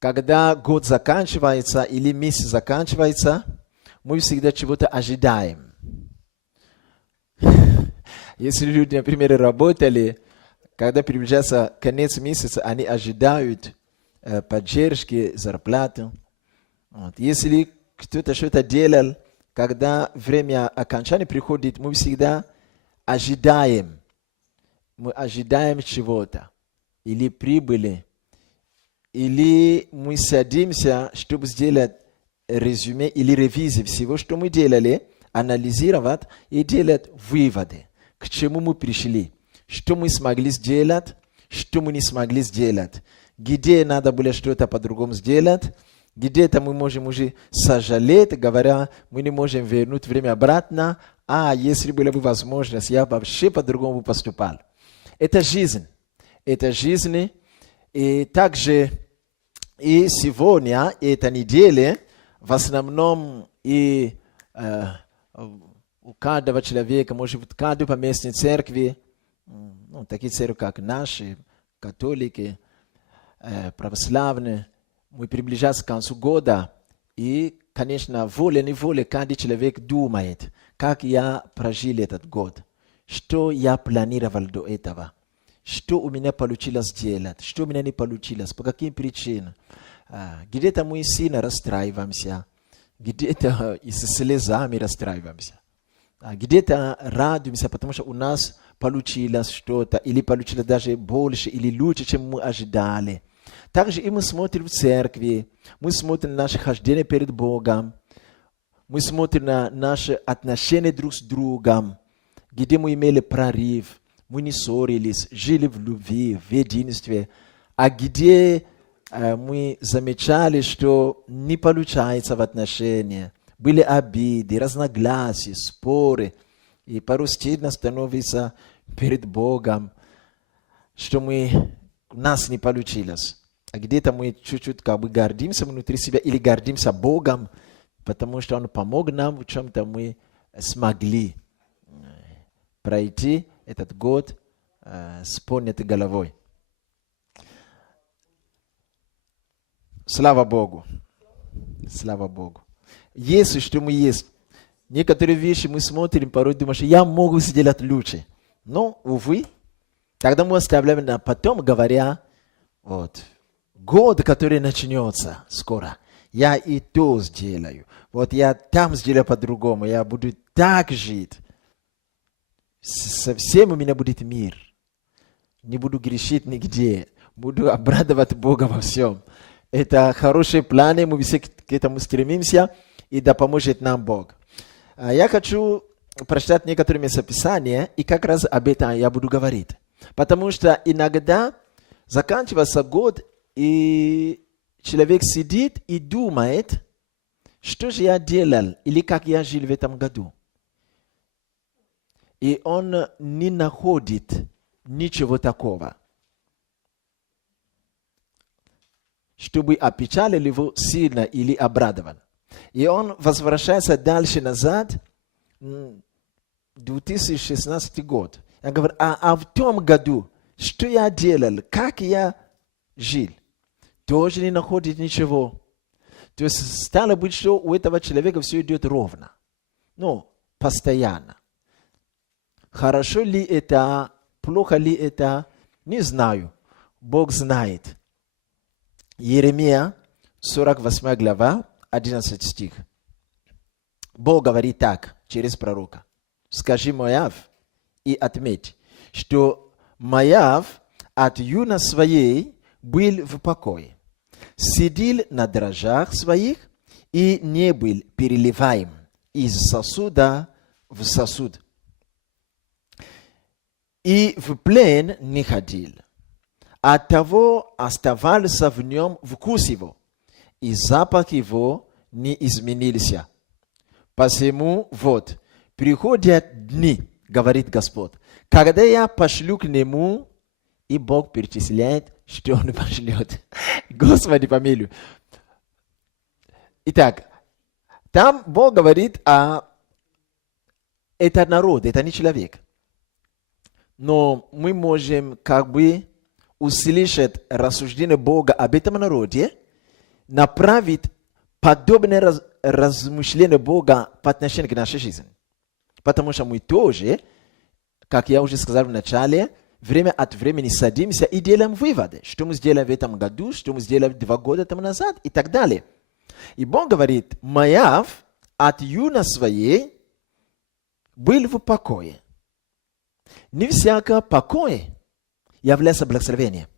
когда год заканчивается или месяц заканчивается, мы всегда чего-то ожидаем. Если люди, например, работали, когда приближается конец месяца, они ожидают поддержки, зарплаты. Вот. Если кто-то что-то делал, когда время окончания приходит, мы всегда ожидаем. Мы ожидаем чего-то. Или прибыли. Или мы садимся, чтобы сделать резюме или ревизию всего, что мы делали, анализировать и делать выводы. К чему мы пришли. Что мы смогли сделать, что мы не смогли сделать. Где надо было что-то по-другому сделать. Где-то мы можем уже сожалеть, говоря, мы не можем вернуть время обратно. А если была бы возможность, я вообще по-другому поступал. Это жизнь. Это жизнь. И также и сегодня, и эта неделя, в основном и у каждого человека, может быть, каждой поместной церкви, ну, такие церкви, как наши, католики, православные, мы приближаемся к концу года, и, конечно, волей-неволей каждый человек думает, как я прожил этот год, что я планировал до этого, что у меня получилось сделать, что у меня не получилось, по каким причинам. Где-то мы сильно расстраиваемся, где-то и со слезами расстраиваемся, где-то радуемся, потому что у нас получилось что-то, или получилось даже больше, или лучше, чем мы ожидали. Также и мы смотрим в церкви, мы смотрим на наше хождение перед Богом, мы смотрим на наши отношения друг с другом, где мы имели прорыв, мы не ссорились, жили в любви, в единстве, а где мы замечали, что не получается в отношениях, были обиды, разногласия, споры, и порой стыдно становится перед Богом, что у нас не получилось. А где-то мы чуть-чуть как бы гордимся внутри себя или гордимся Богом, потому что Он помог нам в чем-то, мы смогли пройти этот год с поднятой головой. Слава Богу. Слава Богу. Есть, что мы есть. Некоторые вещи мы смотрим, порой думаем, что я могу сделать лучше. Но, увы, тогда мы оставляем на потом, говоря, вот, год, который начнется скоро, я и то сделаю. Вот я там сделаю по-другому, я буду так жить. Совсем у меня будет мир. Не буду грешить нигде. Буду обрадовать Бога во всем. Это хорошие планы, мы все к этому стремимся, и да поможет нам Бог. Я хочу прочитать некоторые местописания, и как раз об этом я буду говорить. Потому что иногда заканчивается год, и человек сидит и думает, что же я делал, или как я жил в этом году. И он не находит ничего такого, чтобы опечалил его сильно или обрадовал. И он возвращается дальше назад, 2016 год. Я говорю, а в том году, что я делал, как я жил, тоже не находит ничего. То есть стало быть, что у этого человека все идет ровно. Ну, постоянно. Хорошо ли это, плохо ли это, не знаю. Бог знает. Иеремия, 48 глава, 11 стих. Бог говорит так, через пророка. Скажи Моав и отметь, что Моав от юности своей был в покое, сидел на дрожжах своих и не был переливаем из сосуда в сосуд. И в плен не ходил. Оттого оставался в нем вкус его, и запах его не изменился. Посему вот, приходят дни, говорит Господь, когда я пошлю к нему, и Бог перечисляет, что он пошлет. Господи помилуй. Итак, там Бог говорит, это народ, это не человек. Но мы можем как бы услышать рассуждение Бога об этом народе направить подобное размышление Бога по отношению к нашей жизни. Потому что мы тоже, как я уже сказал в начале, время от времени садимся и делаем выводы, что мы сделали в этом году, что мы сделали 2 года тому назад и так далее. И Бог говорит, Моав от юности своей был в покое. Не всякое покой является благословением.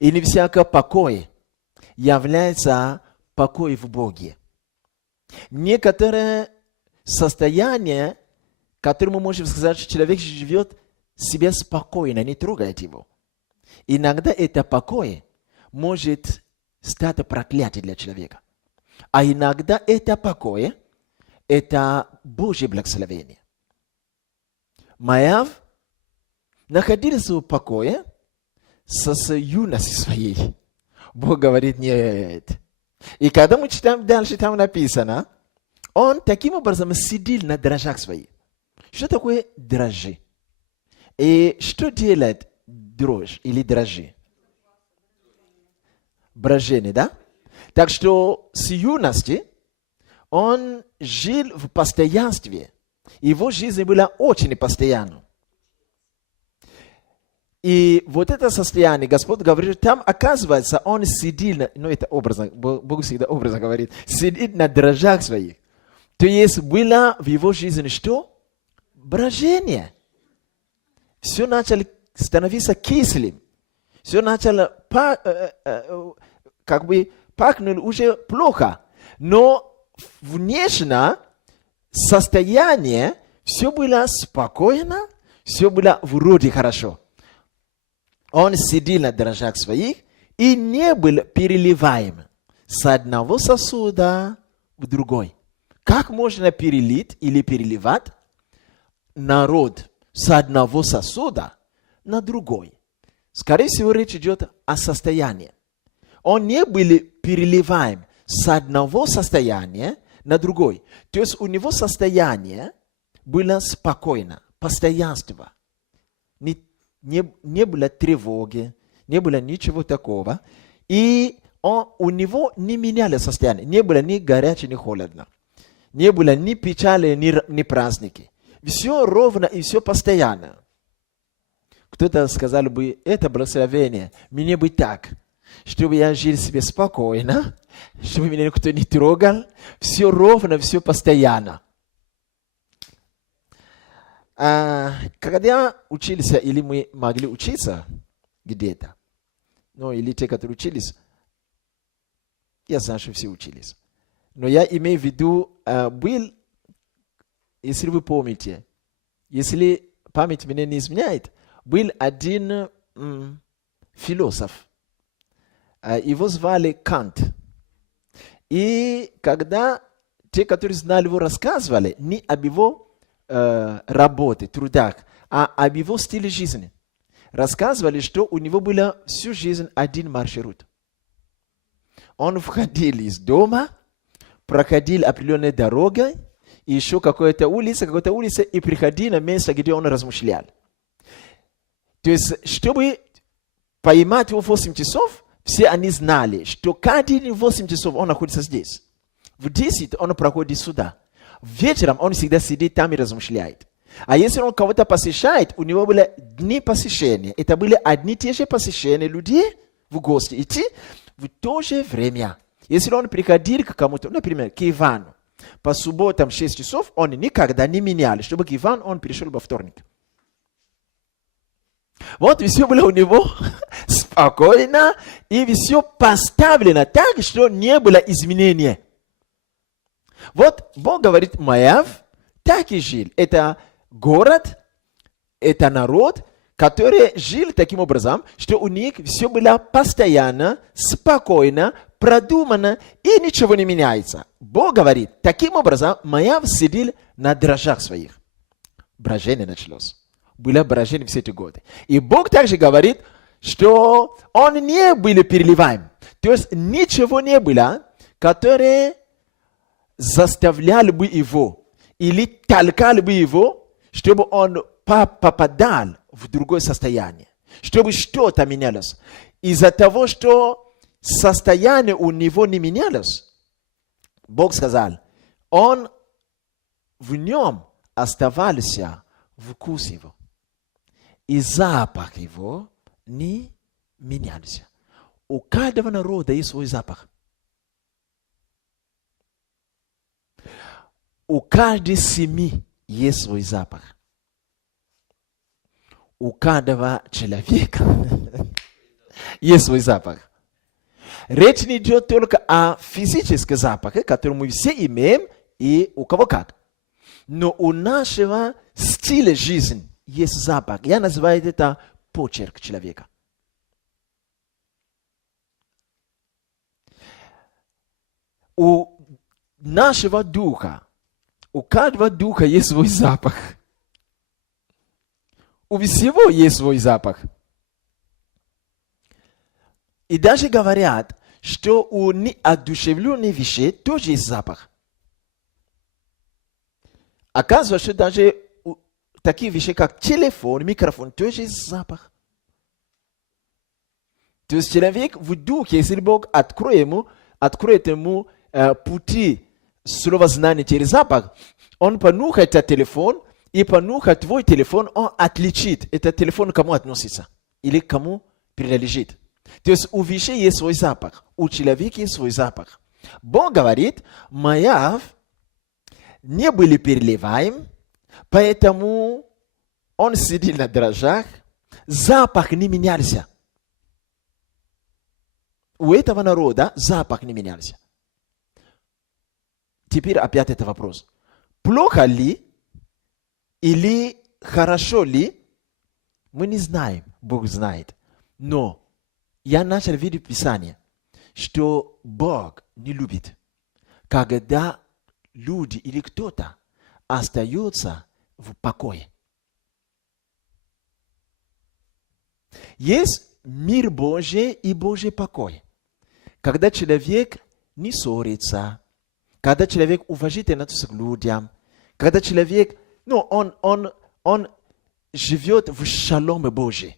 И не всякое покой является покой в Боге. Некоторые состояния, которые мы можем сказать, что человек живет себе спокойно, не трогает его. Иногда это покой может стать проклятием для человека. А иногда это покой, это Божье благословение. Моав находился в покое с юности своей. Бог говорит, нет. И когда мы читаем дальше, там написано, он таким образом сидел на дрожжах своих. Что такое дрожжи? И что делает дрожжь или дрожжи? Брожение, да? Так что с юности он жил в постоянстве. Его жизнь была очень постоянной. И вот это состояние, Господь говорит, там оказывается, он сидит, ну это образно, Бог всегда образно говорит, сидит на дрожжах своих. То есть было в его жизни что? Брожение. Все начало становиться кислым. Все начало как бы пахнуть уже плохо. Но внешне состояние все было спокойно, все было вроде хорошо. Он сидел на дрожжах своих и не был переливаем с одного сосуда в другой. Как можно перелить или переливать народ с одного сосуда на другой? Скорее всего, речь идет о состоянии. Он не был переливаем с одного состояния на другой. То есть у него состояние было спокойно, постоянство. Не было тревоги, не было ничего такого. И у него не менялось состояние. Не было ни горячего, ни холодно. Не было ни печали, ни праздники. Все ровно и все постоянно. Кто-то сказал бы, это благословение, мне бы так, чтобы я жил себе спокойно, чтобы меня никто не трогал. Все ровно, все постоянно. Когда учился, или мы могли учиться где-то, ну, или те, которые учились, я знаю, что все учились. Но я имею в виду, был, если вы помните, если память меня не изменяет, был один философ. Его звали Кант. И когда те, которые знали его, рассказывали не об его работе, трудах, а об его стиле жизни. Рассказывали, что у него была всю жизнь один маршрут. Он входил из дома, проходил определенной дорогой, еще какая-то улица, и приходил на место, где он размышлял. То есть, чтобы поймать его в 8 часов, все они знали, что каждый день в 8 часов он находится здесь. В 10 он проходит сюда. Вечером он всегда сидит там и размышляет. А если он кого-то посещает, у него были дни посещения. Это были одни и те же посещения людей в гости идти в то же время. Если он приходил к кому-то, например, к Ивану, по субботам 6 часов, он никогда не менял, чтобы к Ивану он пришел во вторник. Вот все было у него спокойно, и все поставлено так, что не было изменения. Вот Бог говорит, Моав так и жил. Это город, это народ, который жил таким образом, что у них все было постоянно, спокойно, продумано, и ничего не меняется. Бог говорит, таким образом Моав сидел на дрожжах своих. Брожение началось. Было брожение все эти годы. И Бог также говорит, что он не был переливаем. То есть ничего не было, которое заставлял бы его или толкал бы его, чтобы он попадал в другое состояние, чтобы что-то менялось. Из-за того, что состояние у него не менялось. Бог сказал, он в нем оставался вкус его. И запах его не менялся. У каждого народа есть свой запах. У каждой семьи есть свой запах. У каждого человека есть свой запах. Речь не идет только о физическом запахе, который мы все имеем, и у кого как. Но у нашего стиля жизни есть запах. Я называю это почерк человека. У нашего духа, у каждого духа есть свой запах. У всего есть свой запах. И даже говорят, что у неодушевленных вещей тоже есть запах. Оказывается, что даже у таких вещей, как телефон, микрофон, тоже есть запах. То есть человек в духе, если Бог откроет ему пути словознания через запах, он понюхает этот телефон, и понюхает твой телефон, он отличит, этот телефон кому относится, или кому принадлежит. То есть у вещей есть свой запах, у человека есть свой запах. Бог говорит, моя не были переливаем, поэтому он сидел на дрожжах, запах не менялся. У этого народа запах не менялся. Теперь опять это вопрос. Плохо ли или хорошо ли, мы не знаем, Бог знает. Но я начал видеть в Писании, что Бог не любит, когда люди или кто-то остается в покое. Есть мир Божий и Божий покой. Когда человек не ссорится, когда человек уважительно относится к людям, когда человек, он живет в шаломе Божьем,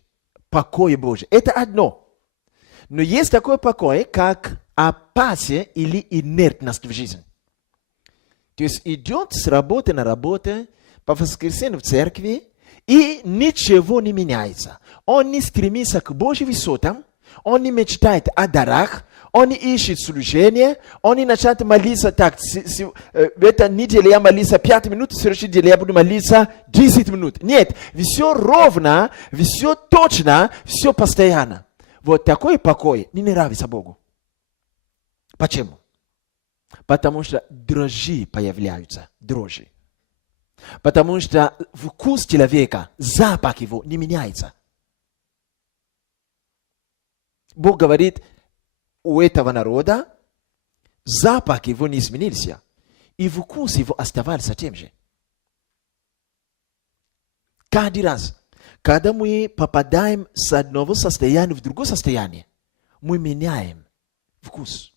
покое Божий. Это одно. Но есть такой покой, как апатия или инертность в жизни. То есть идет с работы на работу, по воскресенью в церкви, и ничего не меняется. Он не стремится к Божьим высотам, он не мечтает о дарах, он не ищет служение, он не начинает молиться так. В этой неделе я молился 5 минут, в следующей неделе я буду молиться 10 минут. Нет, все ровно, все точно, все постоянно. Вот такой покой не нравится Богу. Почему? Потому что дрожжи появляются, дрожжи. Потому что вкус человека, запах его не меняется. Бог говорит, у этого народа запах его не изменился, и вкус его оставался тем же. Каждый раз, когда мы попадаем с одного состояния в другое состояние, мы меняем вкус.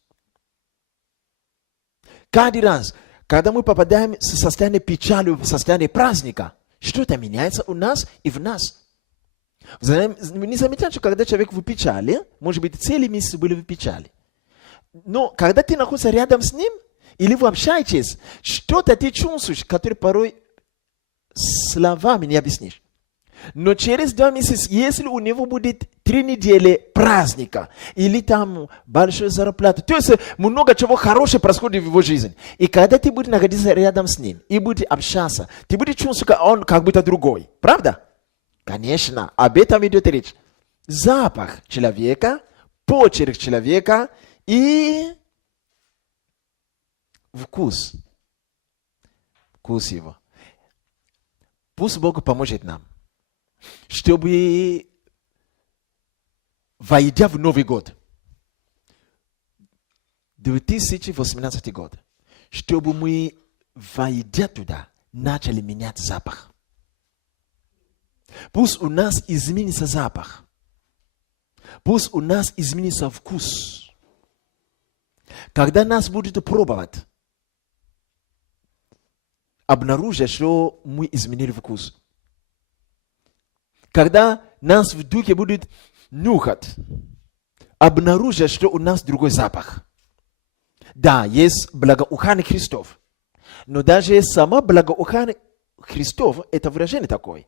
Каждый раз, когда мы попадаем с состояния печали в состояние праздника, что-то меняется у нас и в нас. Вы не замечаете, что когда человек в печали, может быть, целый месяц были в печали. Но когда ты находишься рядом с ним, или вы общаетесь, что-то ты чувствуешь, которое порой словами не объяснишь. Но через 2 месяца, если у него будет 3 недели праздника, или там большая зарплата, то есть много чего хорошего происходит в его жизни. И когда ты будешь находиться рядом с ним, и будешь общаться, ты будешь чувствовать, что он как будто другой. Правда? Конечно, об этом идет речь. Запах человека, почерк человека и вкус. Вкус его. Пусть Бог поможет нам, чтобы, войдя в Новый год, 2018 год, чтобы мы, войдя туда, начали менять запах. Пусть у нас изменится запах. Пусть у нас изменится вкус. Когда нас будут пробовать, обнаружить, что мы изменили вкус. Когда нас в духе будут нюхать, обнаружат, что у нас другой запах. Да, есть благоухание Христов. Но даже сама благоухание Христов, это выражение такое.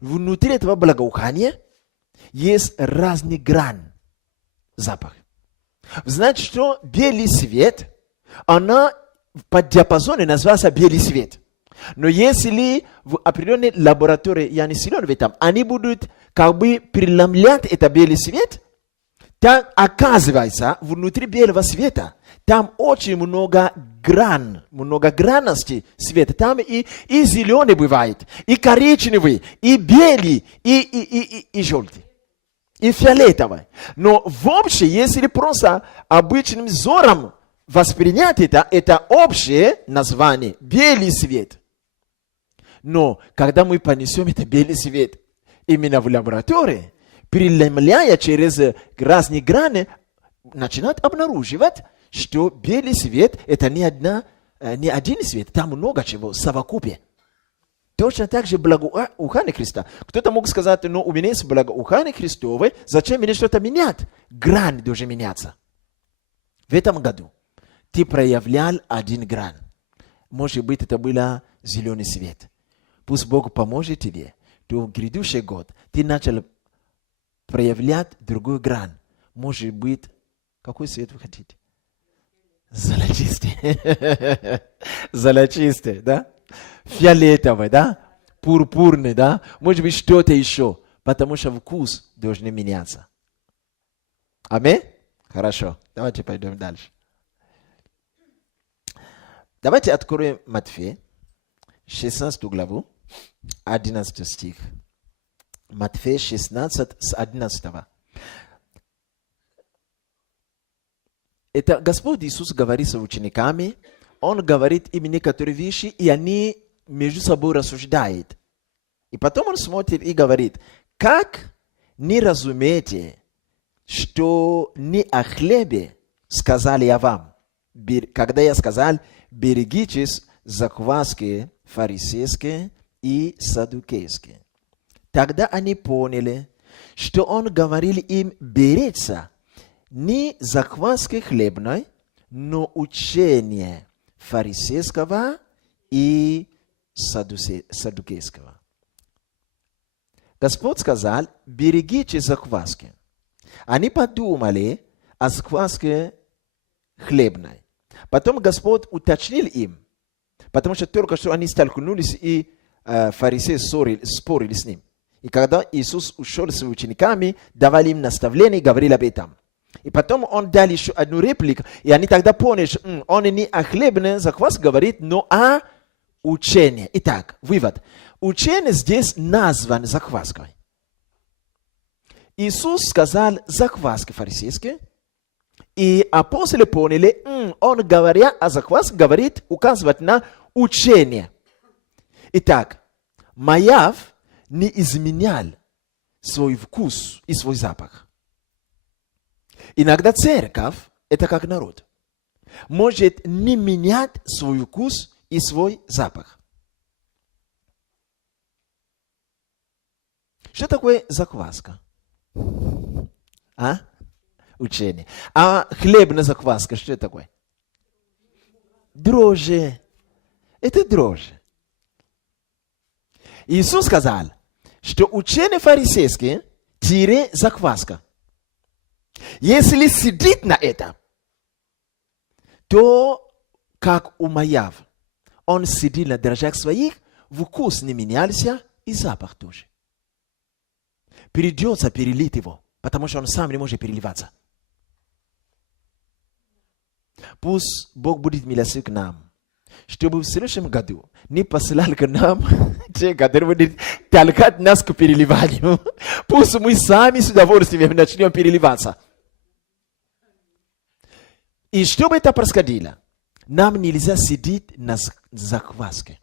Внутри этого благоухания есть разный грань запаха. Значит, что белый свет, она по диапазону называется белый свет. Но если в определенной лаборатории, я не силен в этом, они будут как бы преломлять это белый свет, так оказывается, внутри белого света, там очень много многогранности света. Там и зеленый бывает, и коричневый, и белый, и желтый, и фиолетовый. Но вообще, если просто обычным взором воспринять это общее название, белый свет. Но когда мы понесем это белый свет именно в лаборатории, преломляя через разные грани, начинают обнаруживать, что белый свет это не один свет, там много чего, совокупе. Точно так же благоухание Христа. Кто-то мог сказать, но у меня есть благоухание Христовое, зачем мне что-то менять? Грань должна меняться. В этом году ты проявлял один грань. Может быть, это был зеленый свет. Пусть Бог поможет тебе, то в грядущий год ты начал проявлять другую грань. Может быть, какой цвет вы хотите? Золотистый. Золотистый, да? Фиолетовый, да? Пурпурный, да? Может быть, что-то еще. Потому что вкус должен меняться. Аминь? Хорошо. Давайте пойдем дальше. Давайте откроем Матфея, 16 главу, 11 стих. Матфея 16 с 11. Это Господь Иисус говорит с учениками, Он говорит им некоторые вещи, и они между собой рассуждают. И потом Он смотрит и говорит, как не разумеете, что не о хлебе сказали я вам, когда я сказал, берегитесь закваски фарисейские и саддукейские. Тогда они поняли, что Он говорил им беречься не закваски хлебной, но учение фарисейского и саддукейского. Господь сказал, берегите закваски. Они подумали о закваске хлебной. Потом Господь уточнил им, потому что только что они столкнулись, и фарисеи спорили с ним. И когда Иисус ушел с учениками, давали им наставления и говорил об этом. И потом Он дал еще одну реплику, и они тогда поняли, что Он не о хлебной закваске говорит, но о учении. Итак, вывод. Учение здесь назван закваской. Иисус сказал закваски фарисейские, и апостолы поняли, Он, говоря о закваске, говорит, указывает на учение. Итак, Маяв не изменял свой вкус и свой запах. Иногда церковь, это как народ, может не менять свой вкус и свой запах. Что такое закваска? Учение. А хлебная закваска, что это такое? Дрожжи. Это дрожжи. Иисус сказал, что учение фарисейское – закваска. Если сидит на этом, то, как у Маяв, он сидит на дрожжах своих, вкус не менялся и запах тоже. Придется перелить его, потому что он сам не может переливаться. Пусть Бог будет милостив к нам, чтобы в следующем году не послал к нам те, которые будут толкать нас к переливанию. Пусть мы сами с удовольствием начнем переливаться. И чтобы это происходило, нам нельзя сидеть на закваске.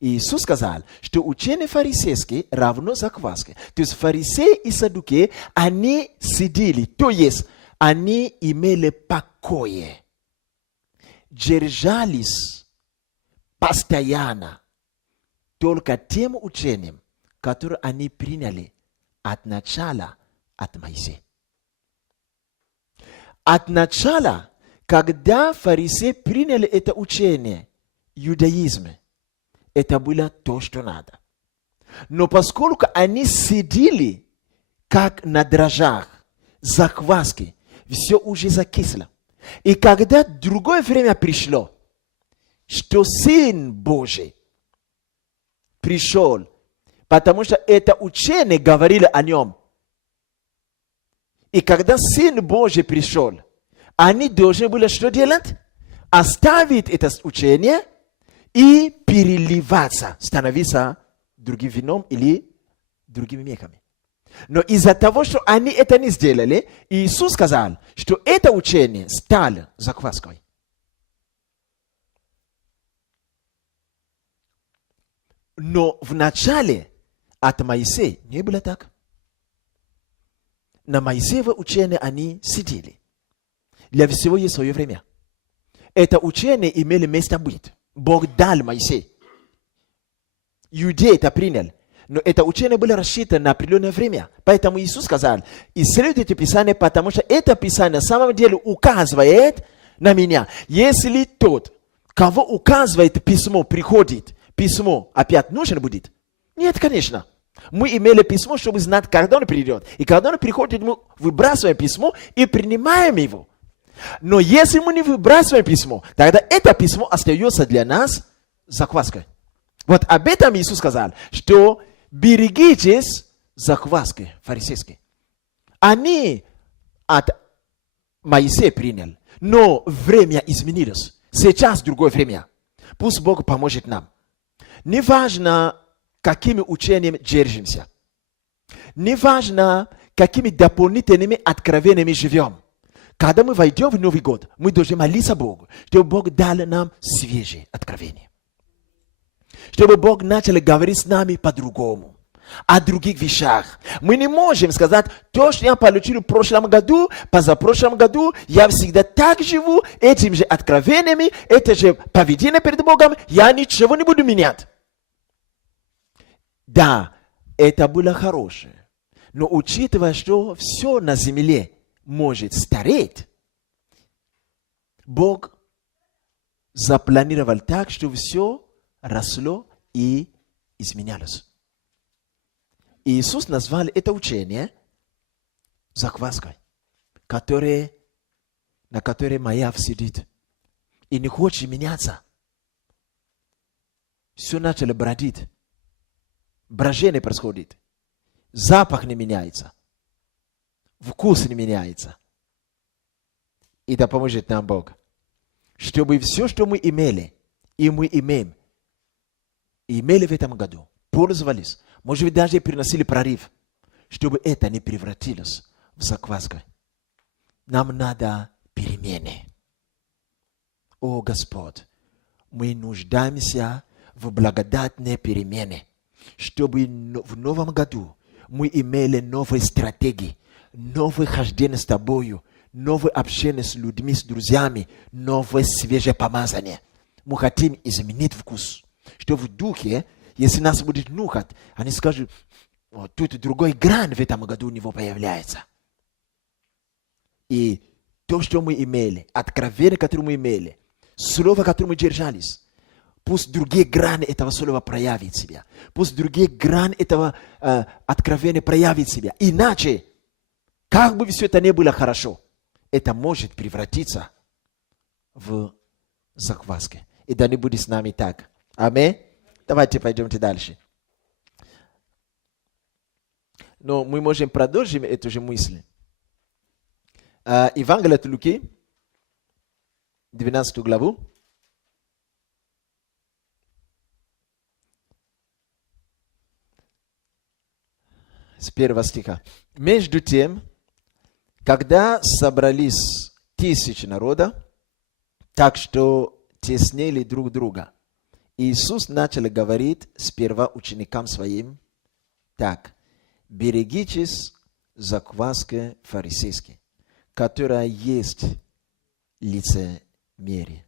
Иисус сказал, что учение фарисейское равно закваске. То есть фарисеи и саддукеи, они сидели, то есть они имели покое. Держались постоянно только тем учением, которое они приняли от начала, от Моисея. От начала, когда фарисеи приняли это учение, иудаизм, это было то, что надо. Но поскольку они сидели, как на дрожжах, закваски, все уже закисло. И когда другое время пришло, что Сын Божий пришел, потому что это учение говорили о нем. И когда Сын Божий пришел, они должны были что делать? Оставить это учение и переливаться, становиться другим вином или другими меками. Но из-за того, что они это не сделали, Иисус сказал, что это учение стало закваской. Но в начале от Моисея не было так. На Моисеево учение они сидели. Для всего есть свое время. Это учение имели место быть. Бог дал Моисею. Иудеи это приняли. Но это учение было рассчитано на определенное время. Поэтому Иисус сказал, исследуйте Писание, потому что это Писание на самом деле указывает на меня. Если тот, кого указывает письмо, приходит, письмо опять нужен будет? Нет, конечно. Мы имели письмо, чтобы знать, когда он придет. И когда он приходит, мы выбрасываем письмо и принимаем его. Но если мы не выбрасываем письмо, тогда это письмо остается для нас закваской. Вот об этом Иисус сказал, что берегитесь закваски фарисейской. Они от Моисея приняли, но время изменилось. Сейчас другое время. Пусть Бог поможет нам. Неважно, какими учениями держимся. Неважно, какими дополнительными откровениями живем. Когда мы войдем в Новый год, мы должны молиться Богу, чтобы Бог дал нам свежие откровения. Чтобы Бог начал говорить с нами по-другому. О других вещах. Мы не можем сказать, то, что я получил в прошлом году, позапрошлом году, я всегда так живу, этими же откровениями, это же поведение перед Богом, я ничего не буду менять. Да, это было хорошее. Но учитывая, что все на земле может стареть, Бог запланировал так, что все росло и изменялось. Иисус назвал это учение закваской, на которой Маяв сидит и не хочет меняться. Все начало бродить. Брожение происходит. Запах не меняется. Вкус не меняется. И да поможет нам Бог, чтобы все, что мы имели, и мы имеем, имели в этом году, пользовались, может быть, даже приносили прорыв, чтобы это не превратилось в закваску. Нам надо перемены. О, Господь, мы нуждаемся в благодатной перемене, чтобы в новом году мы имели новые стратегии, новое хождение с Тобою, новое общение с людьми, с друзьями, новое свежее помазание. Мы хотим изменить вкус, что в духе, если нас будет нюхать, они скажут, вот тут другой грань в этом году у него появляется. И то, что мы имели, откровение, которое мы имели, слово, которое мы держались, пусть другие грани этого слова проявят себя. Пусть другие грани этого откровения проявят себя. Иначе, как бы все это ни было хорошо, это может превратиться в закваску. И да не будет с нами так. Аминь. Давайте пойдемте дальше. Но мы можем продолжить эту же мысль. Евангелие от Луки, 12 главу. С 1 стиха. Между тем, когда собрались тысячи народа, так что теснили друг друга, Иисус начал говорить сперва ученикам своим так: берегитесь закваски фарисейской, которая есть лицемерие.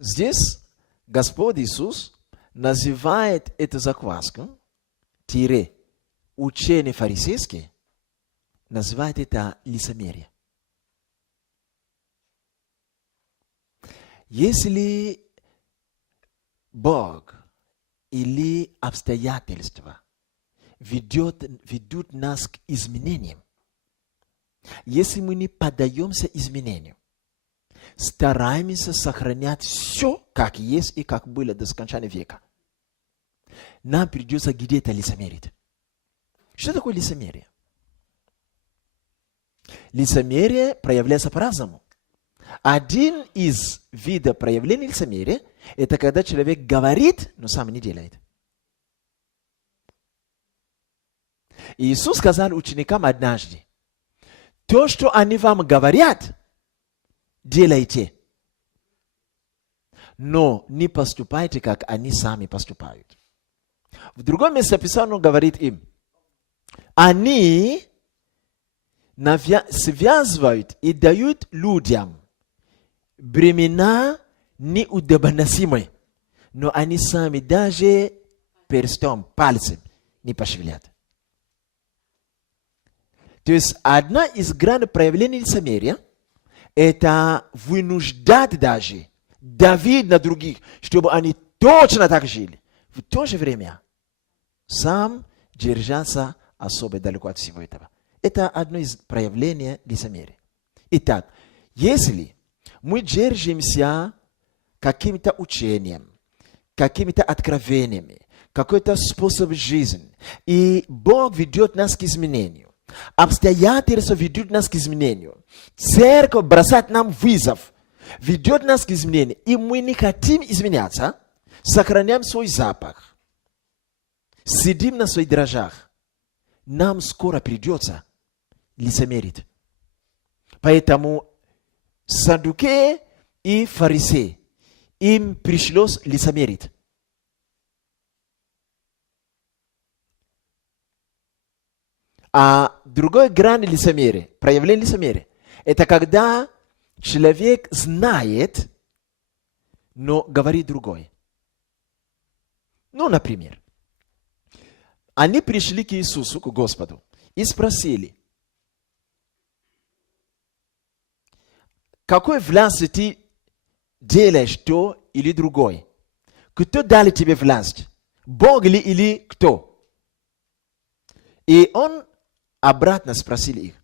Здесь Господь Иисус называет эту закваску учение фарисейское называет это лицемерие. Если Бог или обстоятельства ведут нас к изменениям, если мы не поддаемся изменению, стараемся сохранять все, как есть и как было до скончания века, нам придется где-то лицемерить. Что такое лицемерие? Лицемерие проявляется по-разному. Один из видов проявления лицемерия – это когда человек говорит, но сам не делает. Иисус сказал ученикам однажды: то, что они вам говорят, делайте, но не поступайте, как они сами поступают. В другом месте Писание говорит им: они связывают и дают людям бремена неудобоносимые, но они сами даже перстом, пальцем не пошевелят. То есть одна из граней проявления лицемерия – это вынуждать даже давить на других, чтобы они точно так жили. В то же время сам держаться особо далеко от всего этого. Это одно из проявлений лицемерия. Итак, если мы держимся каким-то учением, какими-то откровениями, какой-то способ жизни, и Бог ведет нас к изменению, обстоятельства ведут нас к изменению, церковь бросает нам вызов, ведет нас к изменению, и мы не хотим изменяться, сохраняем свой запах, сидим на своих дрожжах, нам скоро придется лицемерить. Поэтому саддукеи и фарисеи, им пришлось лицемерить. А другой грань лицемерия, проявление лицемерия, это когда человек знает, но говорит другое. Ну, например, они пришли к Иисусу, к Господу, и спросили: какой власти ты делаешь то или другое? Кто дал тебе власть? Бог ли или кто? И он обратно спросил их: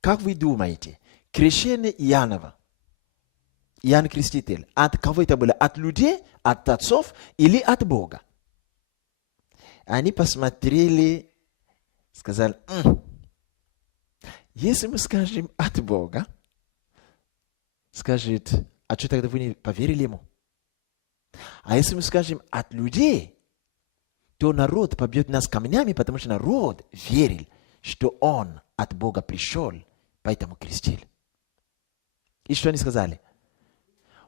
как вы думаете, крещение Иоаннова, Иоанн Креститель, от кого это было? От людей, от отцов или от Бога? Они посмотрели, сказали: если мы скажем от Бога, скажет: а что тогда вы не поверили ему? А если мы скажем от людей, то народ побьет нас камнями, потому что народ верил, что он от Бога пришел, поэтому крестил. И что они сказали?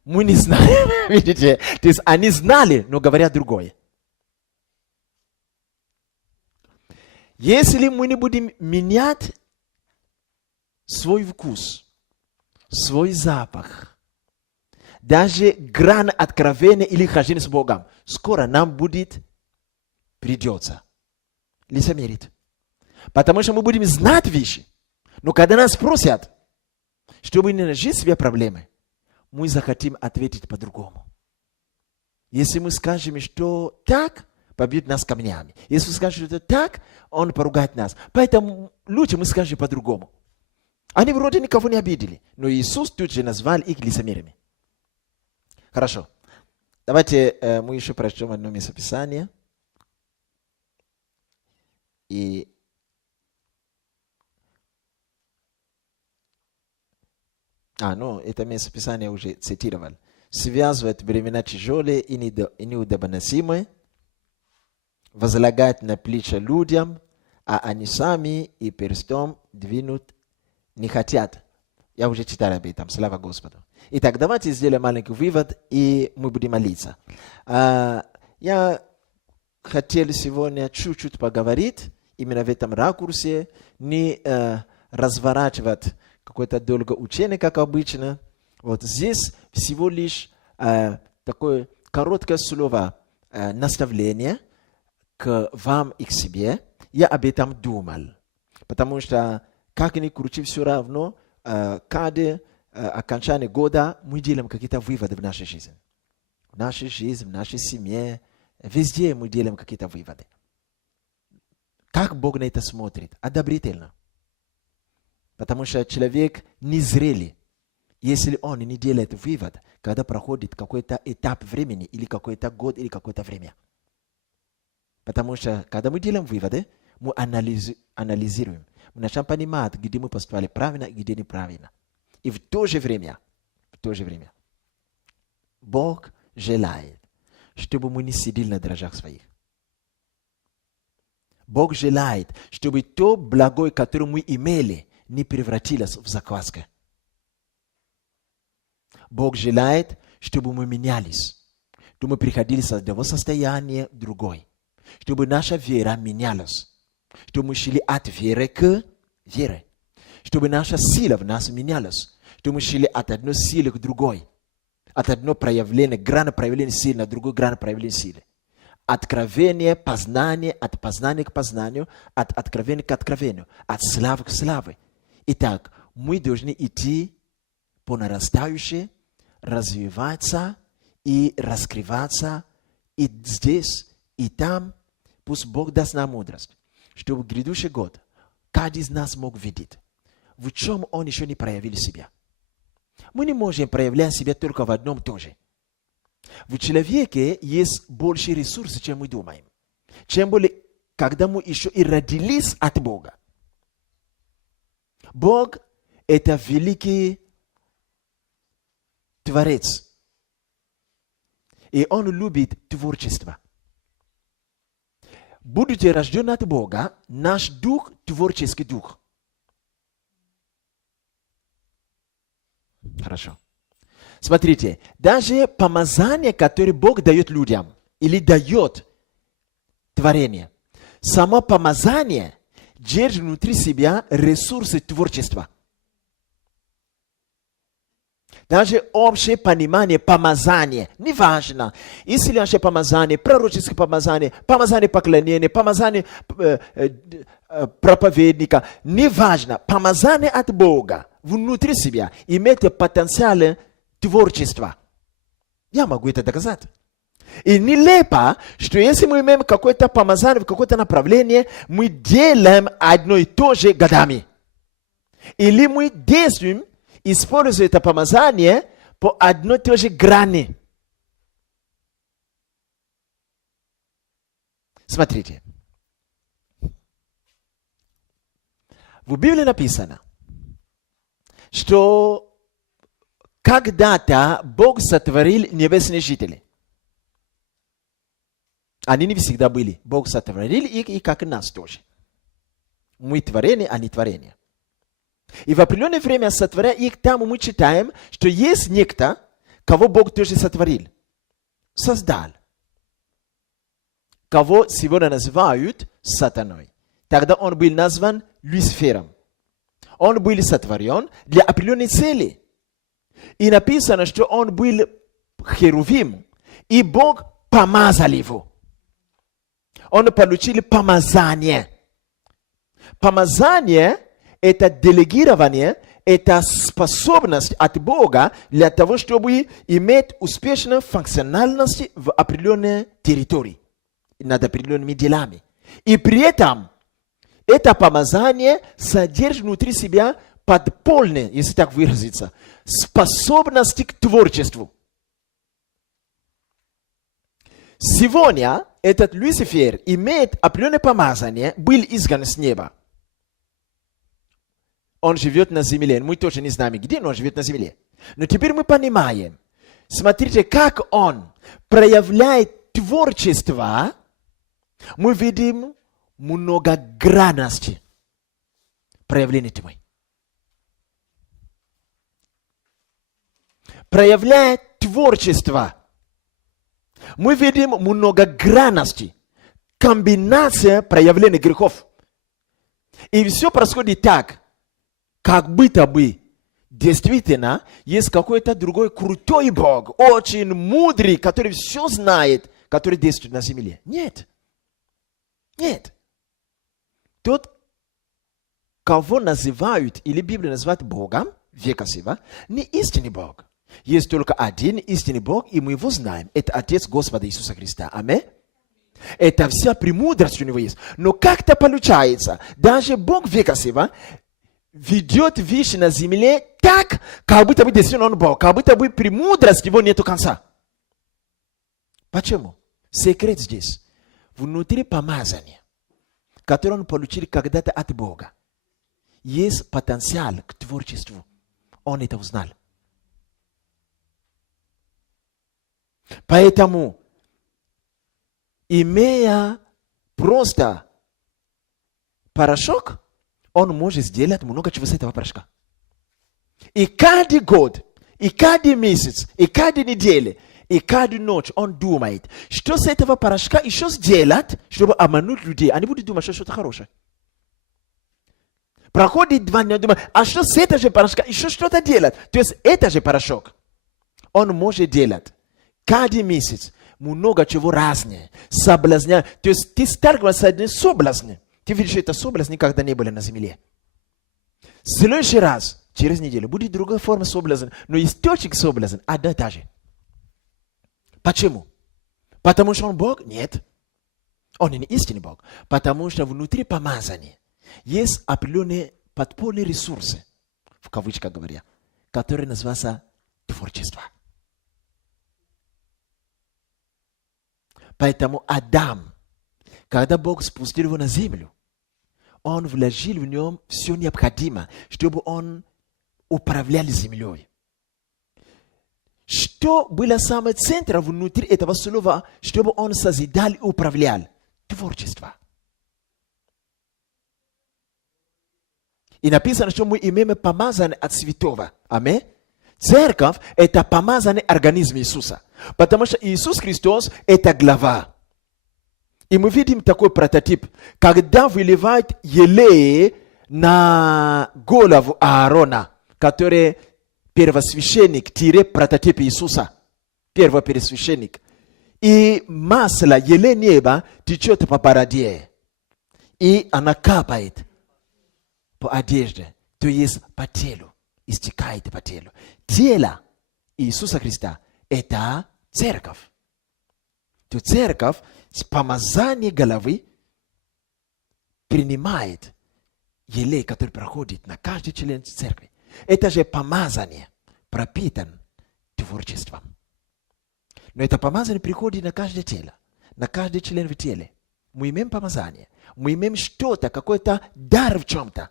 Мы не знали, видите? То есть они знали, но говорят другое. Если мы не будем менять свой вкус, свой запах, даже грань откровения или хождения с Богом, скоро нам придется лицемерить. Потому что мы будем знать вещи, но когда нас спросят, чтобы не нажить себе проблемы, мы захотим ответить по-другому. Если мы скажем, что так, побьют нас камнями. Если мы скажем, что так, он поругает нас. Поэтому лучше мы скажем по-другому. Они вроде никого не обидели, но Иисус тут же назвал их лицемерами. Хорошо. Давайте мы еще прочтем одно местописание. Это местописание я уже цитировал. Связывает времена тяжелые и неудобоносимые, возлагает на плечи людям, а они сами и перстом двинуть не хотят. Я уже читал об этом, слава Господу. Итак, давайте сделаем маленький вывод, и мы будем молиться. Я хотел сегодня чуть-чуть поговорить именно в этом ракурсе, не разворачивать какое-то долгое учение, как обычно. Вот здесь всего лишь такое короткое слово наставление к вам и к себе. я об этом думал. Потому что, как ни крути, все равно, каждое окончание года мы делаем какие-то выводы в нашей жизни. В нашей жизни, в нашей семье, везде мы делаем какие-то выводы. Как Бог на это смотрит? Одобрительно. Потому что человек незрелый, если он не делает вывод, когда проходит какой-то этап времени, или какой-то год, или какое-то время. Потому что, когда мы делаем выводы, мы анализируем. Мы начинаем понимать, где мы поступали правильно и где неправильно. И в то же время, Бог желает, чтобы мы не сидели на дрожжах своих. Бог желает, чтобы то благое, которое мы имели, не превратилось в закваску. Бог желает, чтобы мы менялись, чтобы мы приходили с одного состояния в другое, чтобы наша вера менялась, чтобы мы шли от веры к вере, чтобы наша сила в нас менялась, чтобы мы шли от одной силы к другой, от одного проявления, грани проявления силы на другую грань проявления силы. Откровение, познание, от познания к познанию, от откровения к откровению, от славы к славе. Итак, мы должны идти по нарастающей, развиваться и раскрываться и здесь, и там. Пусть Бог даст нам мудрость, чтобы в грядущий год каждый из нас мог видеть, в чем он еще не проявил себя. Мы не можем проявлять себя только в одном тоже. В человеке есть больше ресурсов, чем мы думаем. Чем более, когда мы еще и родились от Бога. Бог – это великий Творец. И Он любит творчество. Будучи рожден от Бога, наш дух – творческий дух. Хорошо. Смотрите, даже помазание, которое Бог дает людям, или дает творение, само помазание держит внутри себя ресурсы творчества. Даже общее понимание помазания, неважно, если наше помазание, пророческое помазание, помазание поклонения, помазание проповедника, неважно, помазание от Бога внутри себя имеет потенциал творчества. Я могу это доказать. И нелепо, что если мы имеем какое-то помазание в какое-то направление, мы делаем одно и то же годами. Или мы действуем, используя это помазание по одной и той же грани. Смотрите. В Библии написано, что когда-то Бог сотворил небесные жители. Они не всегда были. Бог сотворил их, и как нас тоже. Мы творение, а не творение. И в определенное время, сотворя их, там мы читаем, что есть некто, кого Бог тоже сотворил. Создал. Кого сегодня называют сатаной. Тогда он был назван Люцифером. Он был сотворен для определенной цели. И написано, что он был херувим, и Бог помазал его. Он получил помазание. Помазание – это делегирование, это способность от Бога для того, чтобы иметь успешную функциональность в определенной территории, над определенными делами. И при этом это помазание содержит внутри себя подпольные, если так выразиться, способности к творчеству. Сегодня этот Люцифер имеет определенное помазание, был изгнан с неба. Он живет на земле. Мы тоже не знаем, где, но он живет на земле. Но теперь мы понимаем, смотрите, как он проявляет творчество. Мы видим многогранности проявления тьмы. Проявляет творчество. Мы видим многогранности, комбинация проявления грехов. И все происходит так, как будто бы действительно есть какой-то другой крутой Бог, очень мудрый, который все знает, который действует на земле. Нет. Нет. Тот, кого называют, или Библия называет Богом, века сего, не истинный Бог. Есть только один истинный Бог, и мы его знаем. Это Отец Господа Иисуса Христа. Аминь. Это вся премудрость у него есть. Но как-то получается, даже Бог века сего ведет вещи на земле так, как будто бы действительно он Бог, как будто бы премудрость его нету конца. Почему? Секрет здесь. Внутри помазания, которое он получил когда-то от Бога, есть потенциал к творчеству. Он это узнал. Поэтому, имея просто порошок, он может сделать много чего с этого порошка. И каждый год, и каждый месяц, и каждую неделю, и каждую ночь он думает, что с этого порошка еще сделать, чтобы обмануть людей. Они будут думать, что что-то хорошее. Проходит 2 дня, думает, а что с этого же порошка еще что-то делать? То есть это же порошок. Он может делать каждый месяц много чего разное, соблазняя. То есть ты сталкиваешься с одним соблазнем. Ты видишь, что это соблазн никогда не были на земле. В следующий раз, через неделю, будет другая форма соблазна, но источник соблазна одна и та же. Почему? Потому что он Бог? Нет. Он не истинный Бог. Потому что внутри помазания есть определенные подпольные ресурсы, в кавычках говоря, которые называются творчество. Поэтому Адам, когда Бог спустил его на землю, он вложил в нем все необходимое, чтобы он управлял землей. Что было самым центром внутри этого слова, чтобы он созидал и управлял? Творчество. И написано, что мы имеем помазание от святого. Аминь. Церковь – это помазанный организм Иисуса. Потому что Иисус Христос – это глава. И мы видим такой прототип. Когда выливают елей на голову Аарона, который первосвященник, прототип Иисуса. Первый первосвященник. И масло, елей неба течет по бороде. И она капает по одежде. То есть по телу. Истекает по телу. Тело Иисуса Христа – это церковь. То церковь с помазанием головы принимает елей, который проходит на каждый член церкви. Это же помазание пропитан творчеством. Но это помазание приходит на каждое тело, на каждый член в теле. Мы имеем помазание, мы имеем что-то, какой-то дар в чем-то.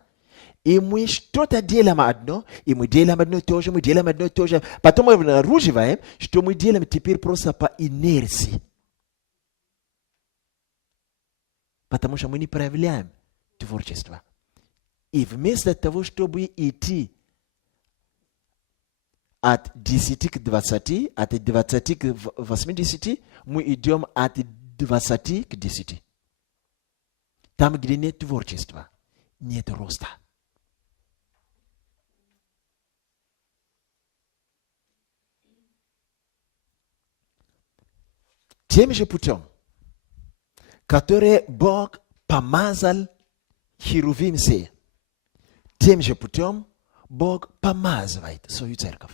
И мы что-то делаем одно, и мы делаем одно и то же, мы делаем одно и то же. Потом мы обнаруживаем, что мы делаем теперь просто по инерции. Потому что мы не проявляем творчество. И вместо того, чтобы идти от 10 к 20, от 20 к 80, мы идем от 20 к 10. Там, где нет творчества, нет роста. Тем же путем, который Бог помазал Херувим се, тем же путем Бог помазывает свою церковь.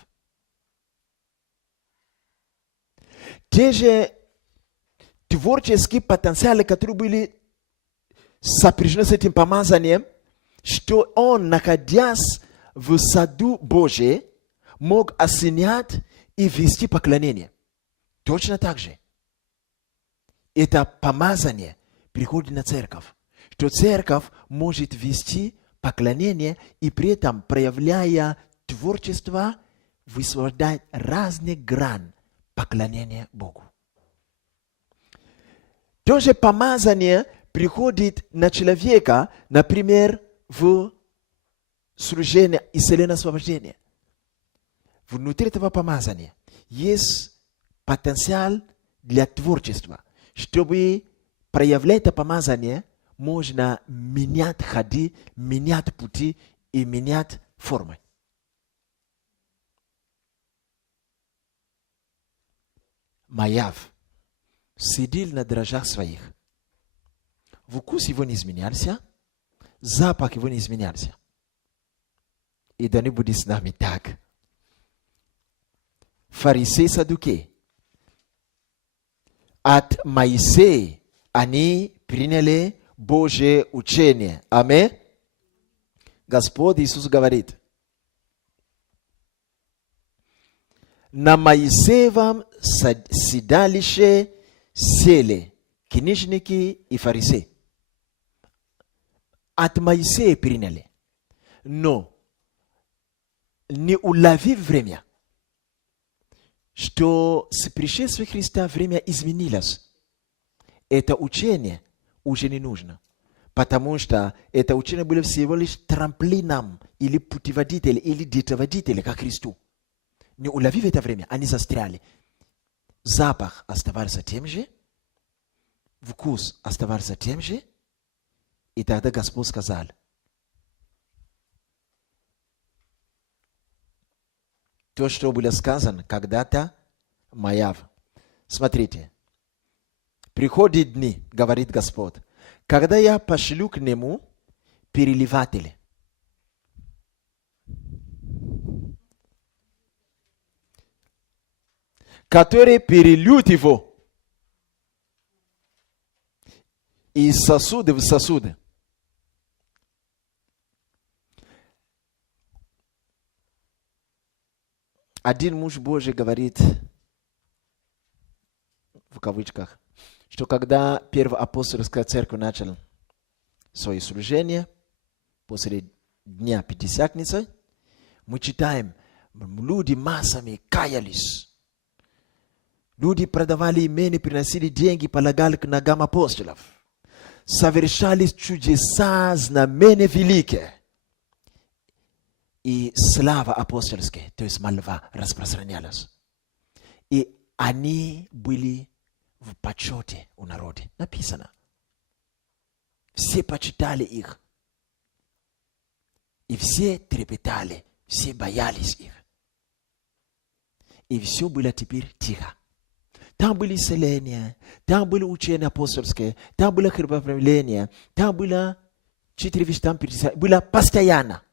Те же творческие потенциалы, которые были сопряжены с этим помазанием, что он, находясь в саду Божьем, мог осенять и вести поклонение. Точно так же. Это помазание приходит на церковь, что церковь может вести поклонение и при этом, проявляя творчество, высвобождать разные грани поклонения Богу. То же помазание приходит на человека, например, в служение исцеления освобождения. Внутри этого помазания есть потенциал для творчества. Чтобы проявлять это помазание, можно менять ходы, менять пути и менять формы. Маяв сидел на дрожжах своих. Вкус его не изменялся, запах его не изменялся. И да не будет с нами так. Фарисеи, саддукеи. От Моисея они приняли Божье учение. Аминь. Господь Иисус говорит: на Моисеевом седалище сели книжники и фарисеи. От Моисея приняли. Но не уловив время, что с пришествием Христа время изменилось. Это учение уже не нужно. Потому что это учение было всего лишь трамплином или путеводителем, или детоводителем ко Христу. Не уловив это время, они застряли. Запах оставался тем же, вкус оставался тем же, и тогда Господь сказал: то, что было сказано когда-то, маяв. Смотрите, приходят дни, говорит Господь, когда я пошлю к нему переливателя, которые перельют его из сосуда в сосуды. Один муж Божий говорит, в кавычках, что когда Первая апостольская церковь начала свое служение, после Дня Пятидесятницы, мы читаем, люди массами каялись. Люди продавали имения, приносили деньги, полагали к ногам апостолов. Совершались чудеса, знамения великие. И слава апостольская, то есть молва, распространялась. И они были в почете у народа. Написано. Все почитали их. И все трепетали, все боялись их. И все было теперь тихо. Там были исцеления, там были учения апостольские, там было хлебопреломление, там было 4 вещи, там 50, было постоянно.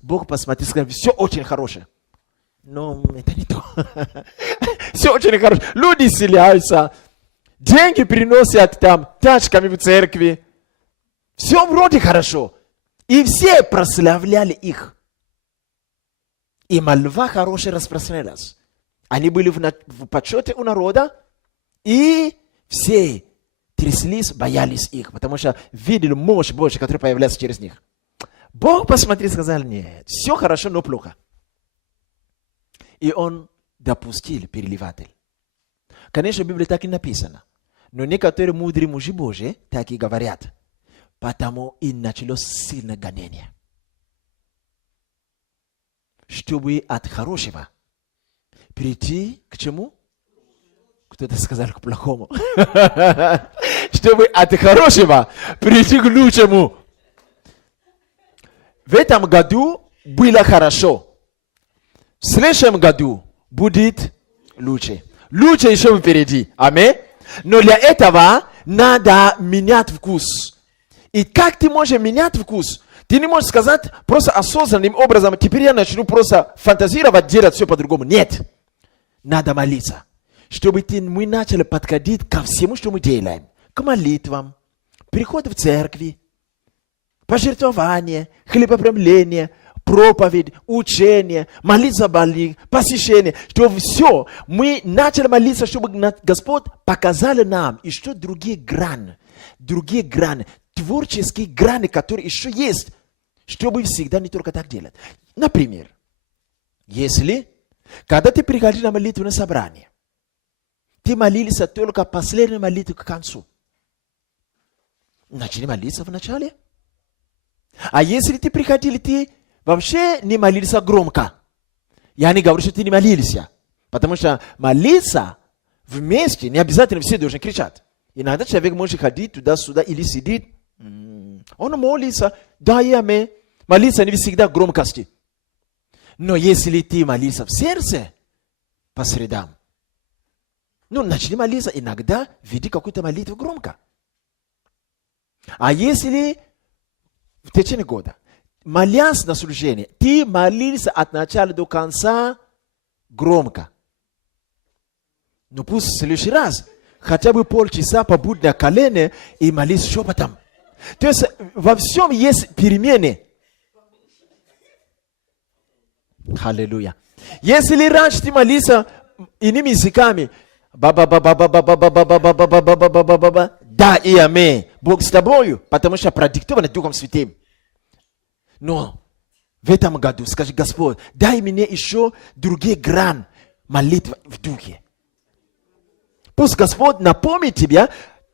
Бог посмотрел, сказал, все очень хорошее. Но это не то. Все очень хорошо. Люди исцеляются, деньги приносят там тачками в церкви. Все вроде хорошо. И все прославляли их. И молва хорошая распространялась. Они были в почете у народа, и все тряслись, боялись их, потому что видели мощь Божью, которая появляется через них. Бог посмотрел и сказал, нет, все хорошо, но плохо. И он допустил переливатель. Конечно, в Библии так и написано. Но некоторые мудрые мужи Божьи так и говорят. Потому и началось сильное гонение. Чтобы от хорошего прийти к чему? Кто-то сказал к плохому. Чтобы от хорошего прийти к лучшему. В этом году было хорошо. В следующем году будет лучше. Лучше еще впереди. Аминь. Но для этого надо менять вкус. И как ты можешь менять вкус? Ты не можешь сказать просто осознанным образом, теперь я начну просто фантазировать, делать все по-другому. Нет. Надо молиться. Чтобы мы начали подходить ко всему, что мы делаем. К молитвам, приход в церкви, пожертвование, хлебопреломление, проповедь, учение, молиться больных, посещение. Чтобы все, мы начали молиться, чтобы Господь показал нам еще другие грани, творческие грани, которые еще есть, чтобы всегда не только так делать. Например, если, когда ты приходил на молитву на собрание, ты молился только последнюю молитву к концу. Начали молиться в начале. А если ты приходил, ты вообще не молился громко. Я не говорю, что ты не молился. Потому что молиться вместе, не обязательно все должны кричать. Иногда человек может ходить туда-сюда или сидит. Он молится, да и аминь. Молиться не всегда громкости. Но если ты молишься в сердце, по средам, начни молиться, иногда веди какую-то молитву громко. А если Vitecheni goda. Maliansa na slujenie. Ti malisa atnachal do kansa gromka. No pus selushiraz. Khachabu Paul chisa pabud na kalene i malis shopatam. Tese vavsiom yes pirimiene. Hallelujah. Yes li ranch ti malisa inimi zikami. Baba baba baba baba baba baba baba baba baba da iame. Bog staboyo patamusha predictova na dukam svitim. No. Vetam gadu skash gaspod. Dai mine isho drugie gran malit vdukie. Pus Господь напомнит тебе,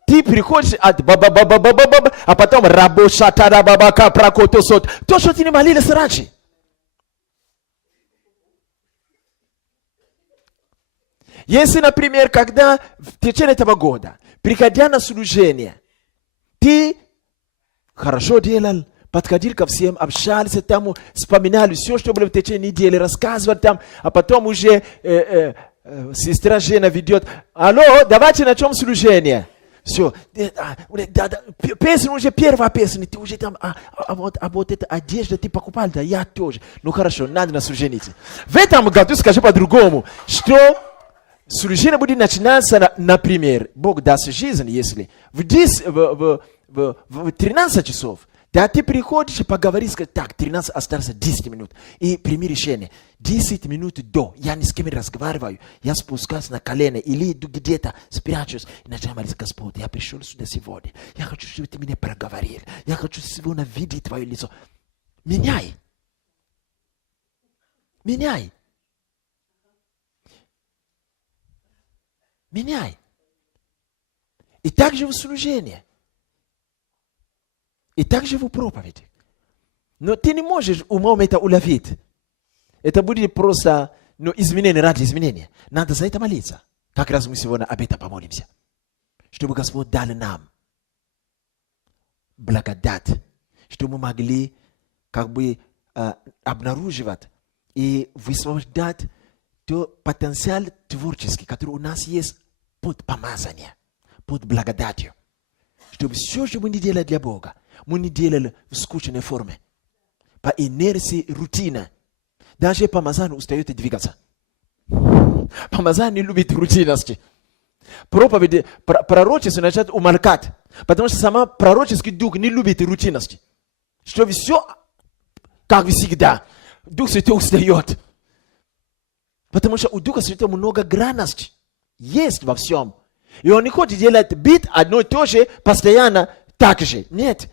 ты приходишь от баба-баба-баба-баба, а потом рабо-шата-раба-бака прокотосот. То, что ты не молились раньше. Если, например, когда в течение этого года, приходя на служение, ты хорошо делал, подходил ко всем, общался там, вспоминали все, что было в течение недели, рассказывали там, а потом уже сестра Жена ведет, алло, давайте начнем служение. Все, песня уже первая песня, ты уже там, а вот эта одежда ты покупал, да, я тоже. Ну хорошо, надо на служение идти. В этом году скажи по-другому, что служение будет начинаться, например, Бог даст жизнь, если в 13 часов, да ты приходишь и поговоришь, скажешь, так, 13 осталось 10 минут, и прими решение. 10 минут до, я ни с кем не разговариваю, я спускаюсь на колено, или иду где-то, спрячусь, и начинаю молиться, Господь, я пришел сюда сегодня, я хочу, чтобы ты меня проговорил, я хочу сегодня видеть твое лицо. Меняй. Меняй. Меняй. И также в служении. И также в проповеди. Но ты не можешь умом это уловить. Это будет просто изменение ради изменения. Надо за это молиться. Как раз мы сегодня об этом помолимся. Чтобы Господь дал нам благодать. Чтобы мы могли как бы обнаруживать и высвобождать тот потенциал творческий, который у нас есть под помазанием, под благодатью. Чтобы все, что мы не делали для Бога, мы не делали в скучной форме. По инерции, рутина. Даже помазание устает двигаться. Помазание любит рутинности. Проповеди, пророчество начинает умолкать. Потому что сама пророческий дух не любит рутинности. Что все, как всегда. Дух Святой устает. Потому что у Духа Святого много гранностей. Есть во всем. И он не хочет делать бит одно и то же, постоянно так же. Нет.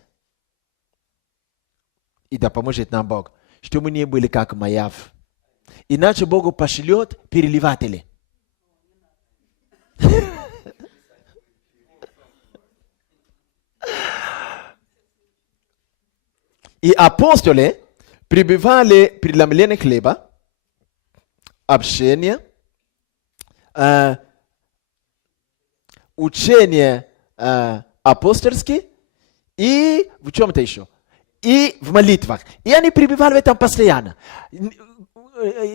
И да поможет нам Бог, чтобы мы не были как Маяв. Иначе Богу пошлет переливатели. И апостолы пребывали преломление хлеба, общение, учение апостольские и в чем-то еще. И в молитвах. И они пребывали в этом постоянно.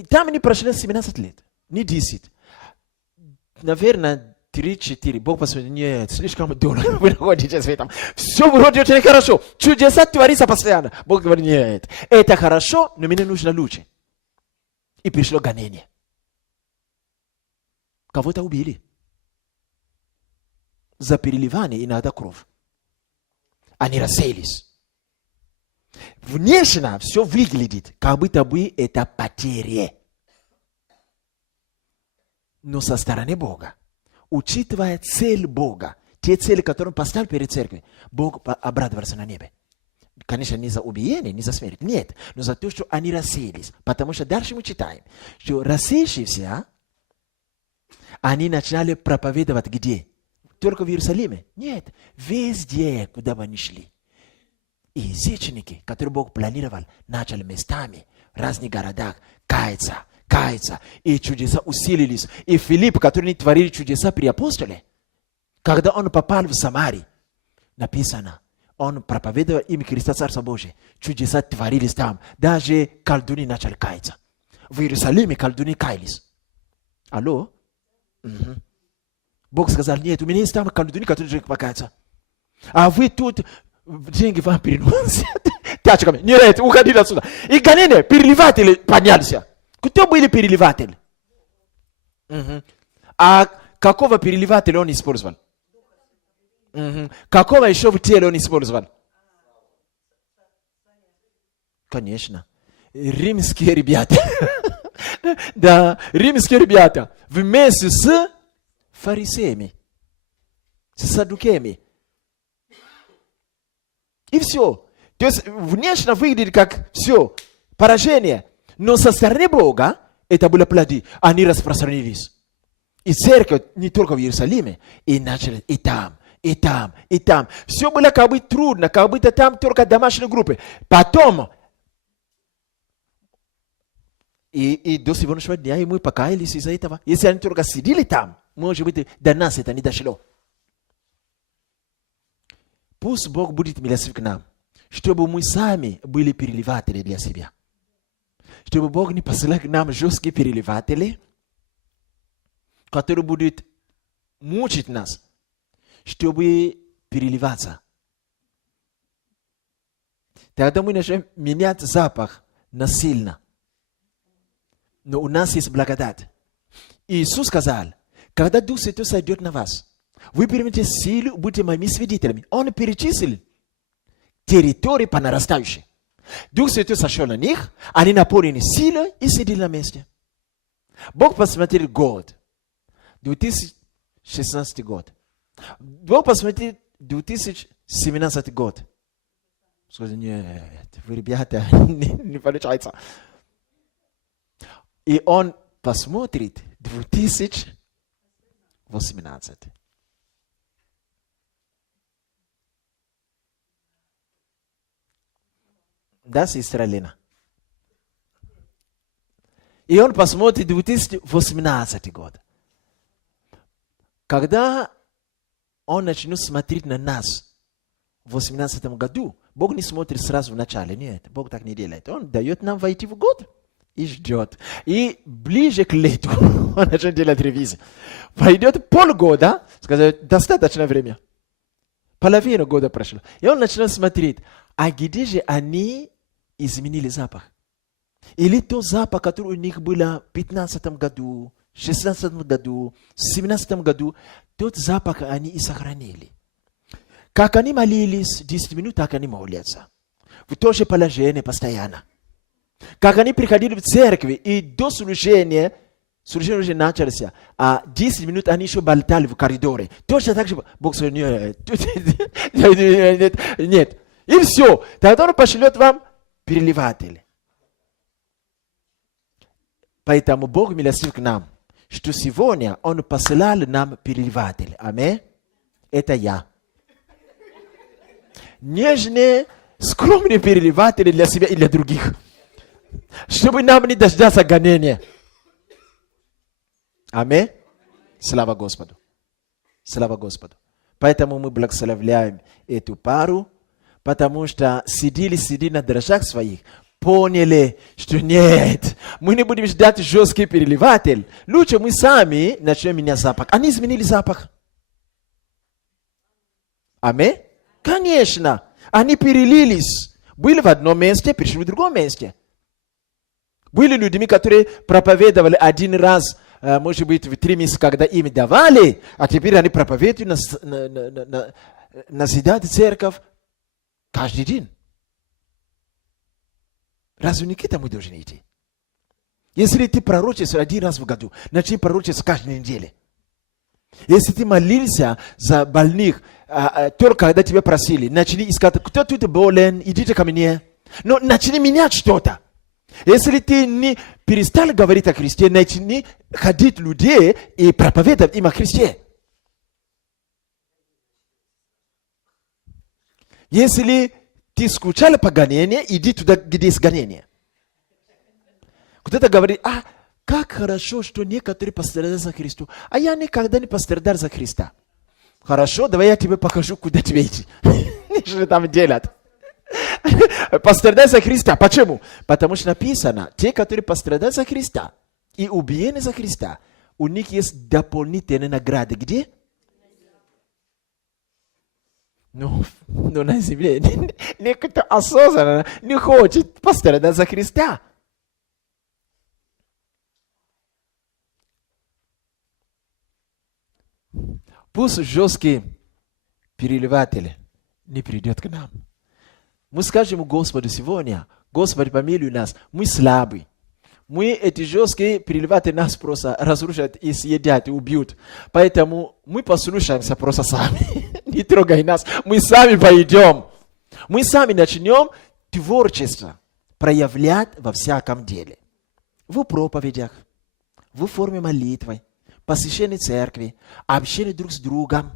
Там они прошли 17 лет. Не 10. Наверное, 3-4. Бог посмотрит, нет, слишком долго вы находитесь в этом. Все вроде очень хорошо. Чудеса творится постоянно. Бог говорит, нет, это хорошо, но мне нужно лучше. И пришло гонение. Кого-то убили. За переливание иногда кровь. Они рассеялись. Внешне все выглядит, как будто бы это потеря. Но со стороны Бога, учитывая цель Бога, те цели, которые он поставил перед церковью, Бог обрадовался на небе. Конечно, не за убиение, не за смерть, нет, но за то, что они рассеялись. Потому что дальше мы читаем, что рассеявшиеся, они начинали проповедовать где? Только в Иерусалиме? Нет, везде, куда бы они шли. И язычники, которые Бог планировал, начали местами, в разных городах, каяться. И чудеса усилились. И Филипп, который не творил чудеса при апостоле, когда он попал в Самарию, написано, он проповедовал имя Христа Царства Божия. Чудеса творились там. Даже колдуны начали каяться. В Иерусалиме колдуны каялись. Алло? Угу. Бог сказал, нет, у меня есть там колдуны, которые же покаяться. А вы тут деньги вам приносят. Тячками. Нет, уходили отсюда. И гонение, переливатели поднялись. Кто были переливатели? А какого переливателя он использовал? Какого еще в теле он использовал? Конечно. Римские ребята. Да, римские ребята. Вместе с фарисеями. С саддукеями. И все. То есть внешне выглядит как все. Поражение. Но со стороны Бога это были плоды. Они распространились. И церковь не только в Иерусалиме. И начали и там. И там, и там. Все было как бы трудно, как будто там только домашние группы. Потом, и до сегодняшнего дня, и мы покаялись из-за этого. Если они только сидели там, может быть, до нас это не дошло. Пусть Бог будет милостив к нам, чтобы мы сами были переливатели для себя. Чтобы Бог не посылал к нам жесткие переливатели, которые будут мучить нас, чтобы переливаться. Тогда мы начнем менять запах насильно. Но у нас есть благодать. Иисус сказал, когда Дух Святой сойдет на вас, вы примете силу, будете моими свидетелями. Он перечислил территории по нарастающей. Дух Святой сошел на них, они наполнены силой и сидели на месте. Бог посмотрел год, 2016 год. Бог посмотрел 2017 год. Сказал, нет, вы, ребята, не получается. И он посмотрит 2018. Да, сестра Лена? И он посмотрит 2018 год. Когда он начнет смотреть на нас в 2018 году, Бог не смотрит сразу в начале. Нет, Бог так не делает. Он дает нам войти в год и ждет. И ближе к лету он начнет делать ревизию. Пойдет полгода, сказать, достаточно время. Половину года прошло. И он начнет смотреть, а где же они изменили запах? Или тот запах, который у них был в 2015 году, в 2016 году, в 2017 году, тот запах они и сохранили. Как они молились 10 минут, так они молятся. В то же положение постоянно. Как они приходили в церковь, и до служения уже началось, а 10 минут они еще болтали в коридоре. Точно так же Бог сказал, нет. И все. Тогда он пошлет вам переливатель. Поэтому Бог милостив к нам, что сегодня Он посылал нам переливатель. Аминь. Это я. Нежные, скромные переливатели для себя и для других. Чтобы нам не дождаться гонения. Аминь. Слава Господу. Слава Господу. Поэтому мы благословляем эту пару, потому что сидели на дрожжах своих, поняли, что нет, мы не будем ждать жесткий переливатель. Лучше мы сами начнем менять запах. Они изменили запах. Аминь. Конечно. Они перелились. Были в одном месте, пришли в другом месте. Были людьми, которые проповедовали один раз, может быть, в 3 месяца, когда им давали, а теперь они проповедуют, назидают церковь каждый день. Разве не к этому мы должны идти? Если ты пророчишь один раз в году, начни пророчить каждой неделе. Если ты молился за больных, только когда тебя просили, начни искать, кто тут болен, идите ко мне. Но начни менять что-то. Если ты не перестал говорить о Христе, начни ходить людей и проповедовать им о Христе. Если ты скучал по гонению, иди туда, где есть гонение. Кто-то говорит, как хорошо, что некоторые пострадали за Христу, а я никогда не пострадал за Христа. Хорошо, давай я тебе покажу, куда тебе идти. Что там делать? Пострадать за Христа. Почему? Потому что написано, те, которые пострадали за Христа и убиены за Христа, у них есть дополнительные награды. Где? No na земле. Никто осознанно не хочет пострадать за Христа. Пусть жесткий переливатель не придет к нам. Мы скажем Господу сегодня: Господи, помилуй нас, мы слабы. Мы, эти жесткие переливатели, нас просто разрушат и съедят, и убьют. Поэтому мы послушаемся просто сами. Не трогай нас, мы сами пойдем. Мы сами начнем творчество проявлять во всяком деле. В проповедях, в форме молитвы, посещении церкви, общении друг с другом.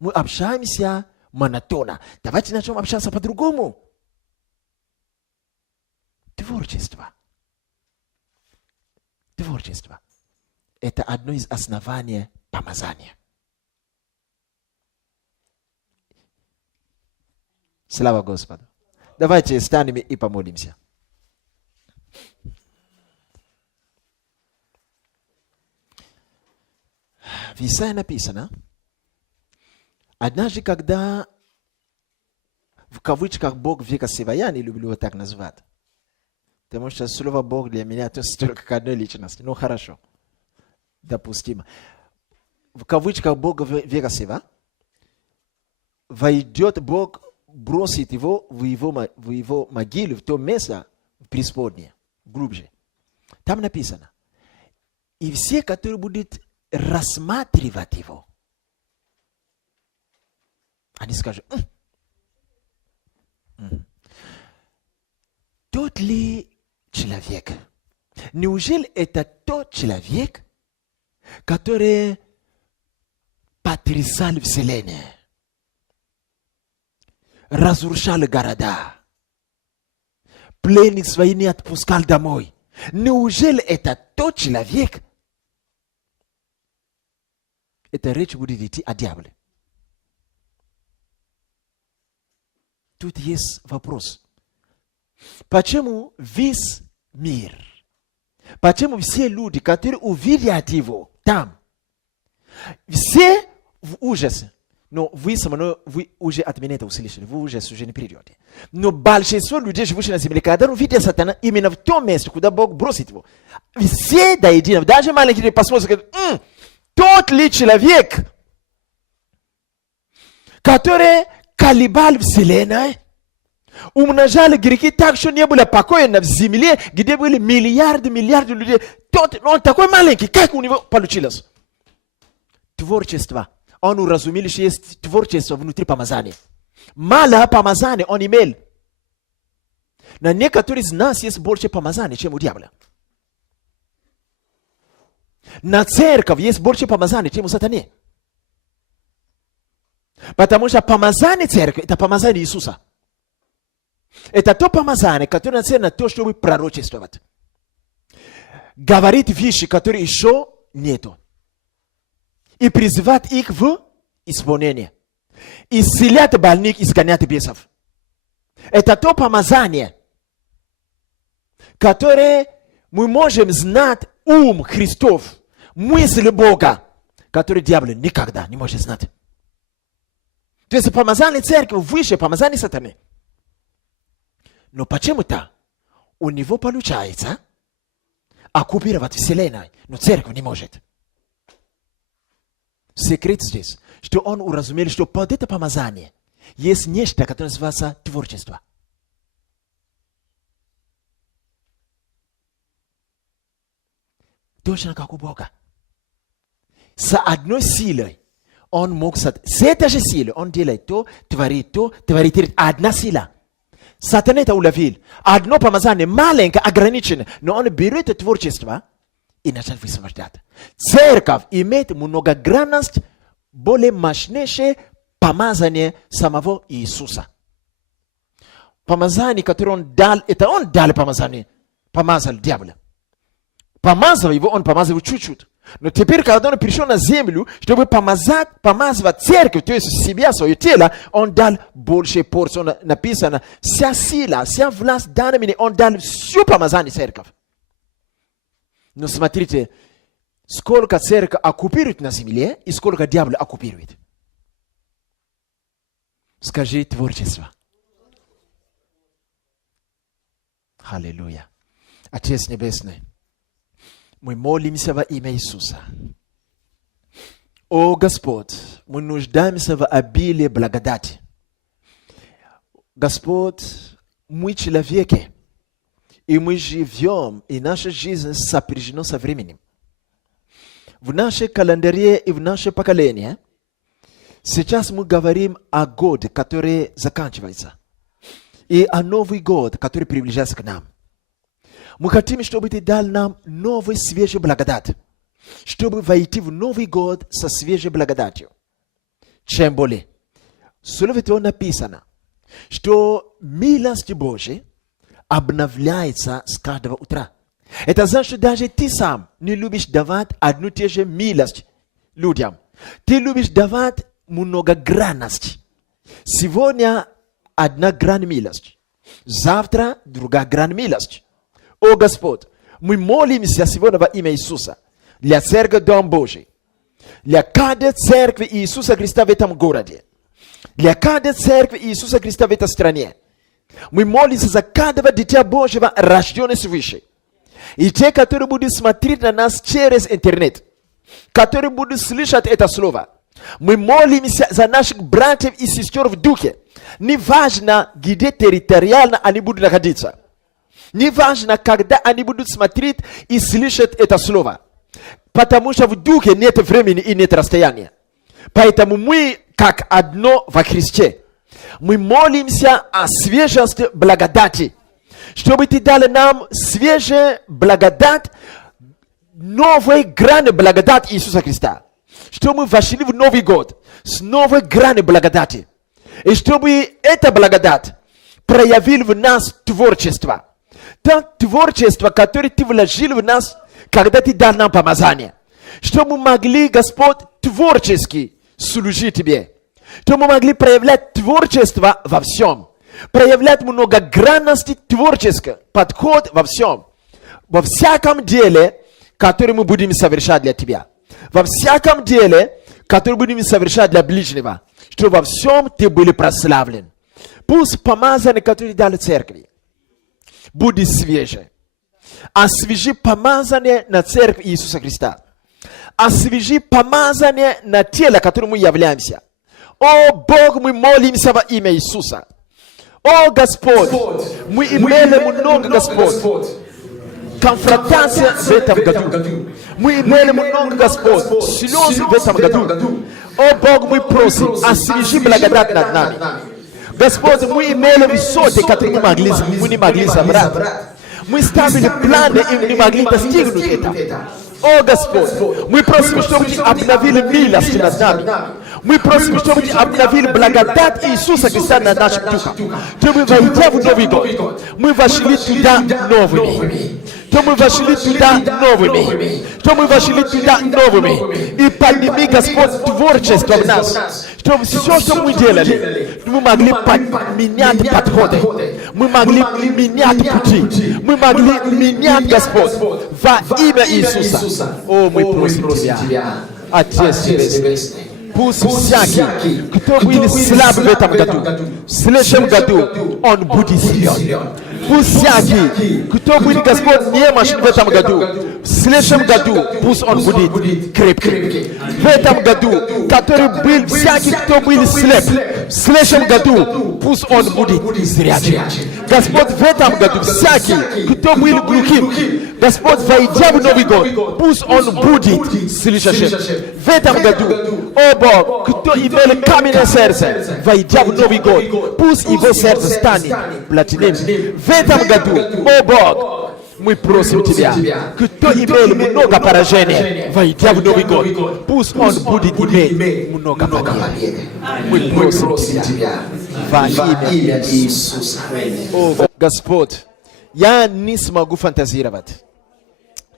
Мы общаемся монотонно. Давайте начнем общаться по-другому. Творчество. Творчество. Это одно из оснований помазания. Слава Господу. Давайте встанем и помолимся. В Исаии написано: однажды, когда, в кавычках, Бог века сего, я не люблю вот так назвать. Потому что слово Бог для меня относится только к одной личности. Ну хорошо, допустимо. В кавычках Бог века сего, войдет Бог, бросит его в его могилу, в то место, в преисподнее, глубже. Там написано: и все, которые будут рассматривать его, они скажут: тот ли человек? Неужели это тот человек, который потрясал вселенную, разрушал города, пленных своих не отпускал домой? Неужели это тот человек? Эта речь будет идти о дьяволе. Тут есть вопрос. Почему весь мир, почему все люди, которые увидят его там, все в ужасе? Но вы уже от меня это услышали, вы уже не придете. Но большинство людей, живущих на земле, когда увидят сатана именно в том месте, куда Бог бросит его, все до единого, даже маленькие посмотрят, говорят: тот ли человек, который колебал вселенную, умножал грехи так, что не было покоя на земле, где были миллиарды людей. Он такой маленький, как у него получилось? Творчество. Он уразумел, что есть творчество внутри помазания. Мало помазания он имел. На некоторых из нас есть больше помазания, чем у дьявола. На церковь есть больше помазания, чем у сатаны. Потому что помазание церкви – это помазание Иисуса. Это то помазание, которое нацелено на то, чтобы пророчествовать. Говорит вещи, которые еще нету. И призывать их в исполнение. Исцелять больных, изгонять бесов. Это то помазание, которое мы можем знать ум Христов, мысль Бога, который дьявол никогда не может знать. То есть помазание церкви выше помазание сатаны. Но почему-то у него получается оккупировать вселенную, но церковь не может. Секрет здесь, что он уразумел, что под это помазание есть нечто, которое называется творчество. Точно как у Бога. С одной силой он мог... С этой же силой он делает то, творит. Одна сила. Сатана это уловил. Одно помазание маленькое, ограниченное, но он берет это творчество и начинает высвобождать. Церковь имеет многогранность, более мощнейшее помазание самого Иисуса. Помазание, которое он дал, это он дал помазание. Помазал дьявола. Помазал его, он помазал его чуть-чуть. Но теперь, когда он пришел на землю, чтобы помазывать церковь, то есть себя, свое тело, он дал больше порций. Написано, вся сила, вся власть дана мне, он дал всю помазание церковь. Но смотрите, сколько церковь оккупирует на земле и сколько дьявол оккупирует. Скажи творчество. Аллилуйя. Отец Небесный, мы молимся во имя Иисуса. О Господь, мы нуждаемся в обилии благодати. Господь, мы человеки, и мы живем, и наша жизнь сопряжена со временем. В нашей календаре и в наше поколение сейчас мы говорим о годе, который заканчивается, и о Новый год, который приближается к нам. Мы хотим, чтобы Ты дал нам новый свежий благодать, чтобы войти в Новый год со свежей благодатью. Чем более, в Слове Твоем написано, что милость Божия обновляется с каждого утра. Это значит, что даже ты сам не любишь давать одну и ту же милость людям. Ты любишь давать многогранность. Сегодня одна грань милости, завтра другая грань милости. О Господь, мы молимся сегодня во имя Иисуса для церкви Дом Божий, для каждой церкви Иисуса Христа в этом городе, для каждой церкви Иисуса Христа в этой стране. Мы молимся за каждого дитя Божьего, рожденного свыше. И те, которые будут смотреть на нас через интернет, которые будут слышать это слово. Мы молимся за наших братьев и сестер в духе. Неважно, где территориально они будут находиться. Неважно, когда они будут смотреть и слышать это слово. Потому что в духе нет времени и нет расстояния. Поэтому мы, как одно во Христе, мы молимся о свежести благодати. Чтобы Ты дал нам свежая благодать, новая грань благодати Иисуса Христа. Чтобы мы вошли в Новый год с новой грани благодати. И чтобы эта благодать проявила в нас творчество. То творчество, которое Ты вложил в нас, когда Ты дал нам помазание. Чтобы мы могли, Господь, творчески служить Тебе. Чтобы мы могли проявлять творчество во всем. Проявлять многогранность творческий подход во всем. Во всяком деле, которое мы будем совершать для Тебя. Во всяком деле, которое будем совершать для ближнего. Чтобы во всем Ты были прославлен. Пусть помазание, которое дали церкви, будет свежее. Освежи помазание на церковь Иисуса Христа. Освежи помазание на тело, которым мы являемся. О Бог, мы молимся во имя Иисуса. О Господь, мы имели много, Господь, конфронтация в этом году. Мы имели много, Господь, слезы в этом году. О Бог, мы просим, освежи благодать над нами. Господь, мы имели высоты, которые мы не могли собрать. Мы ставили планы и не могли достигнуть этого. О Господь, мы просим, чтобы Ты обновили милость над нами. Мы просим, чтобы Ты обновили благодать Иисуса Христа над нашим духом. Чтобы, войдя в Новый год, мы вошли туда новыми. Что мы вошли туда новыми. Что мы вошли туда новыми. И подними, Господь, творчество в нас. Чтобы все, что мы делали, мы могли менять подходы. Мы могли менять пути. Мы могли менять, Господь, во имя Иисуса. О, мы просим Тебя, Отец Небесный. Пусть всякий, кто был слаб в этом году, в следующем году он будет силен. Пусть всякий, кто был, Господь, немощен в этом году, в следующем году пусть он будет крепкий. В этом году, который был всякий, кто был слеп, в следующем году пусть он будет зрячим. Господь, в этом году всякий, кто был глухим, Господь, войдя в Новый год, пусть он будет слышащим. В этом году, о Бог, кто имел каменное сердце, войдя в Новый год, пусть его сердце станет плотным. В этом году, о Бог, мы просим Тебя, кто имел много поражений, войдя в Новый год, пусть он будет иметь много побед. Мы просим Тебя во имя Иисуса. О Господь, я не смогу фантазировать.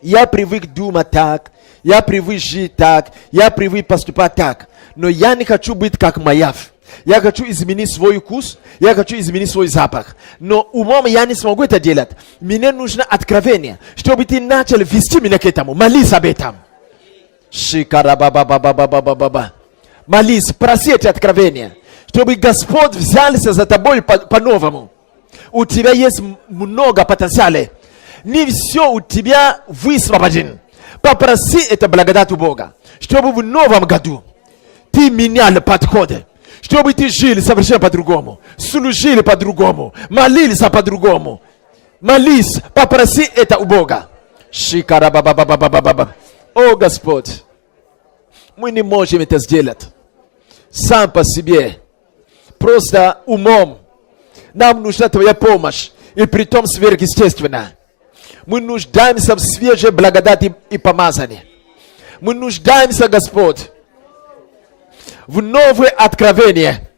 Я привык думать так, я привык жить так, я привык поступать так. Но я не хочу быть как Маяв. Я хочу изменить свой вкус, я хочу изменить свой запах. Но умом я не смогу это делать. Мне нужно откровение, чтобы ты начал вести меня к этому. Молись об этом. Молись, проси эти откровения. чтобы Господь взялся за тобой по-новому. У тебя есть много потенциала. Не все у тебя высвобожден. Попроси это благодать у Бога, чтобы в новом году ты менял подходы, чтобы ты жил совершенно по-другому, служили по-другому, молился по-другому. Молись, попроси это у Бога. О, Господь, мы не можем это сделать сам по себе, просто умом. Нам нужна Твоя помощь, и притом сверхъестественно. Мы нуждаемся в свежей благодати и помазании. Мы нуждаемся, Господь, в новые откровения,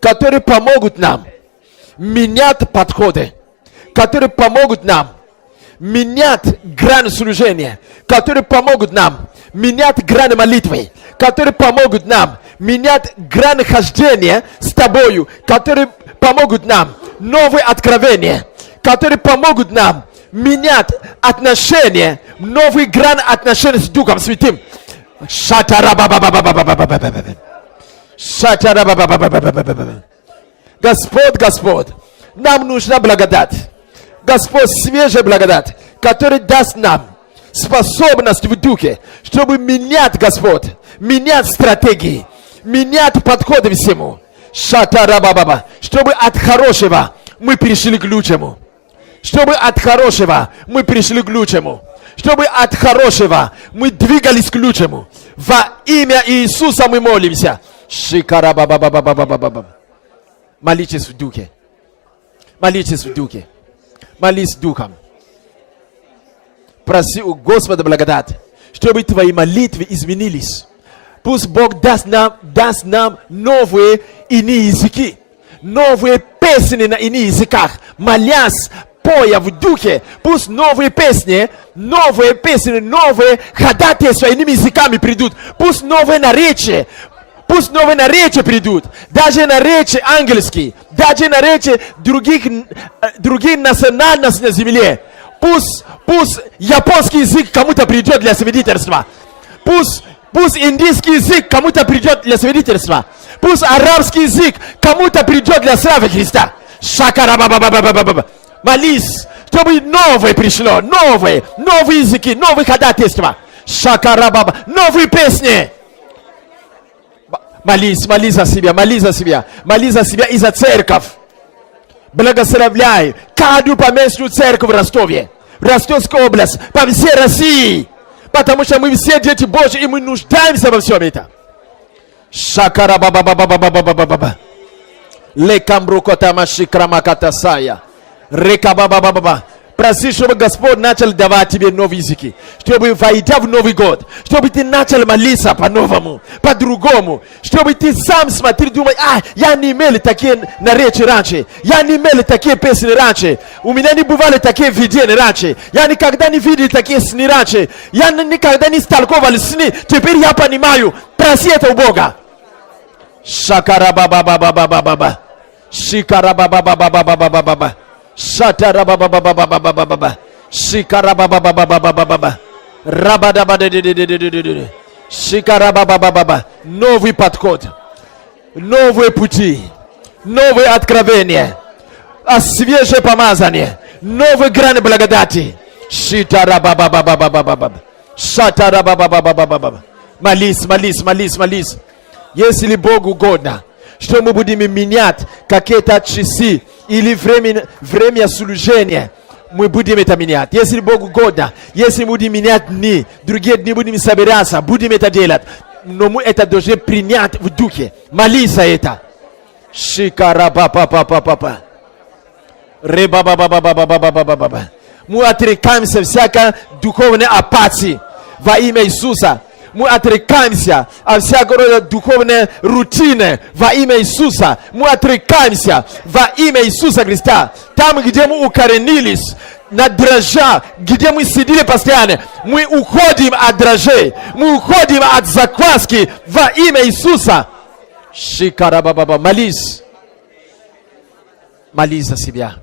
которые помогут нам менять подходы, которые помогут нам менять грань служения, которые помогут нам менять грань молитвы, которые помогут нам менять грань хождения с Тобою, которые помогут нам новые откровения, которые помогут нам менять отношения, новый грань отношений с Духом Святым. Господь, нам нужна благодать. Господь, свежая благодать, которая даст нам способность в Духе, чтобы менять, Господь, менять стратегии, менять подходы всему. Чтобы от хорошего мы перешли к лучшему. Чтобы от хорошего мы пришли к лучшему. Чтобы от хорошего мы двигались к лучшему. Во имя Иисуса мы молимся. Молитесь в Духе. Молитесь в Духе. Молись Духом. Проси у Господа благодать, чтобы твои молитвы изменились. Пусть Бог даст нам новые иные языки. Новые песни на иных языках. Молясь, поя в Духе. Пусть новые песни, новые ходатайства иными языками придут. Пусть новые наречия придут. Даже наречия ангельские. Даже наречия других национальностей на земле. Пусть японский язык кому-то придет для свидетельства. Пусть индийский язык кому-то придет для свидетельства. Пусть арабский язык кому-то придет для славы Христа. Молись, чтобы новое пришло. Новые языки, новые ходатайства. Новые песни. Молись за себя. Молись за себя и за церковь. Благословляй каждую поместную церковь в Ростове. В Ростовской области, по всей России. Потому что мы все дети Божьи, и мы нуждаемся во всем этом. Проси, чтобы Господь начал давать тебе новые языки. Чтобы, войдя в Новый год, чтобы ты начал молиться по-новому, по-другому. Чтобы ты сам смотри, думай, я не имел такие наречия раньше. Я не имел такие песни раньше. У меня не бывали такие видения раньше. Я никогда не видел такие сны раньше. Я никогда не сталкивал сны. Теперь я понимаю. Проси это у Бога. Шакарабабабабабабаба. Шикарабабабабабабаба. Шатарабабабабабабаба. Шикарабабабабабаба. Рабадабадададададададада. Шикарабабабаба. Новый подход. Новые пути. Новые откровения. Свежее помазание. Новые грани благодати. Шитарабабабабабаба. Шатарабабабабаба. Молись. Если Богу угодно, что мы будем менять какие-то часы или время служения, мы будем это менять. Если Богу угодно, если мы будем менять дни, другие дни будем собираться, будем это делать. Но мы это должны принять в Духе. Молись за это. Шикарабабабабаба. Ребабабабабабабаба. Мы отрекаемся всякой духовной апатии во имя Иисуса. Мы отрекаемся от всякого рода духовной рутины во имя Иисуса. Мы отрекаемся во имя Иисуса Христа. Там, где мы укоренились на дрожжах, где мы сидели постоянно, мы уходим от дрожжей. Мы уходим от закваски во имя Иисуса. Шикарабабаба. Молись за себя.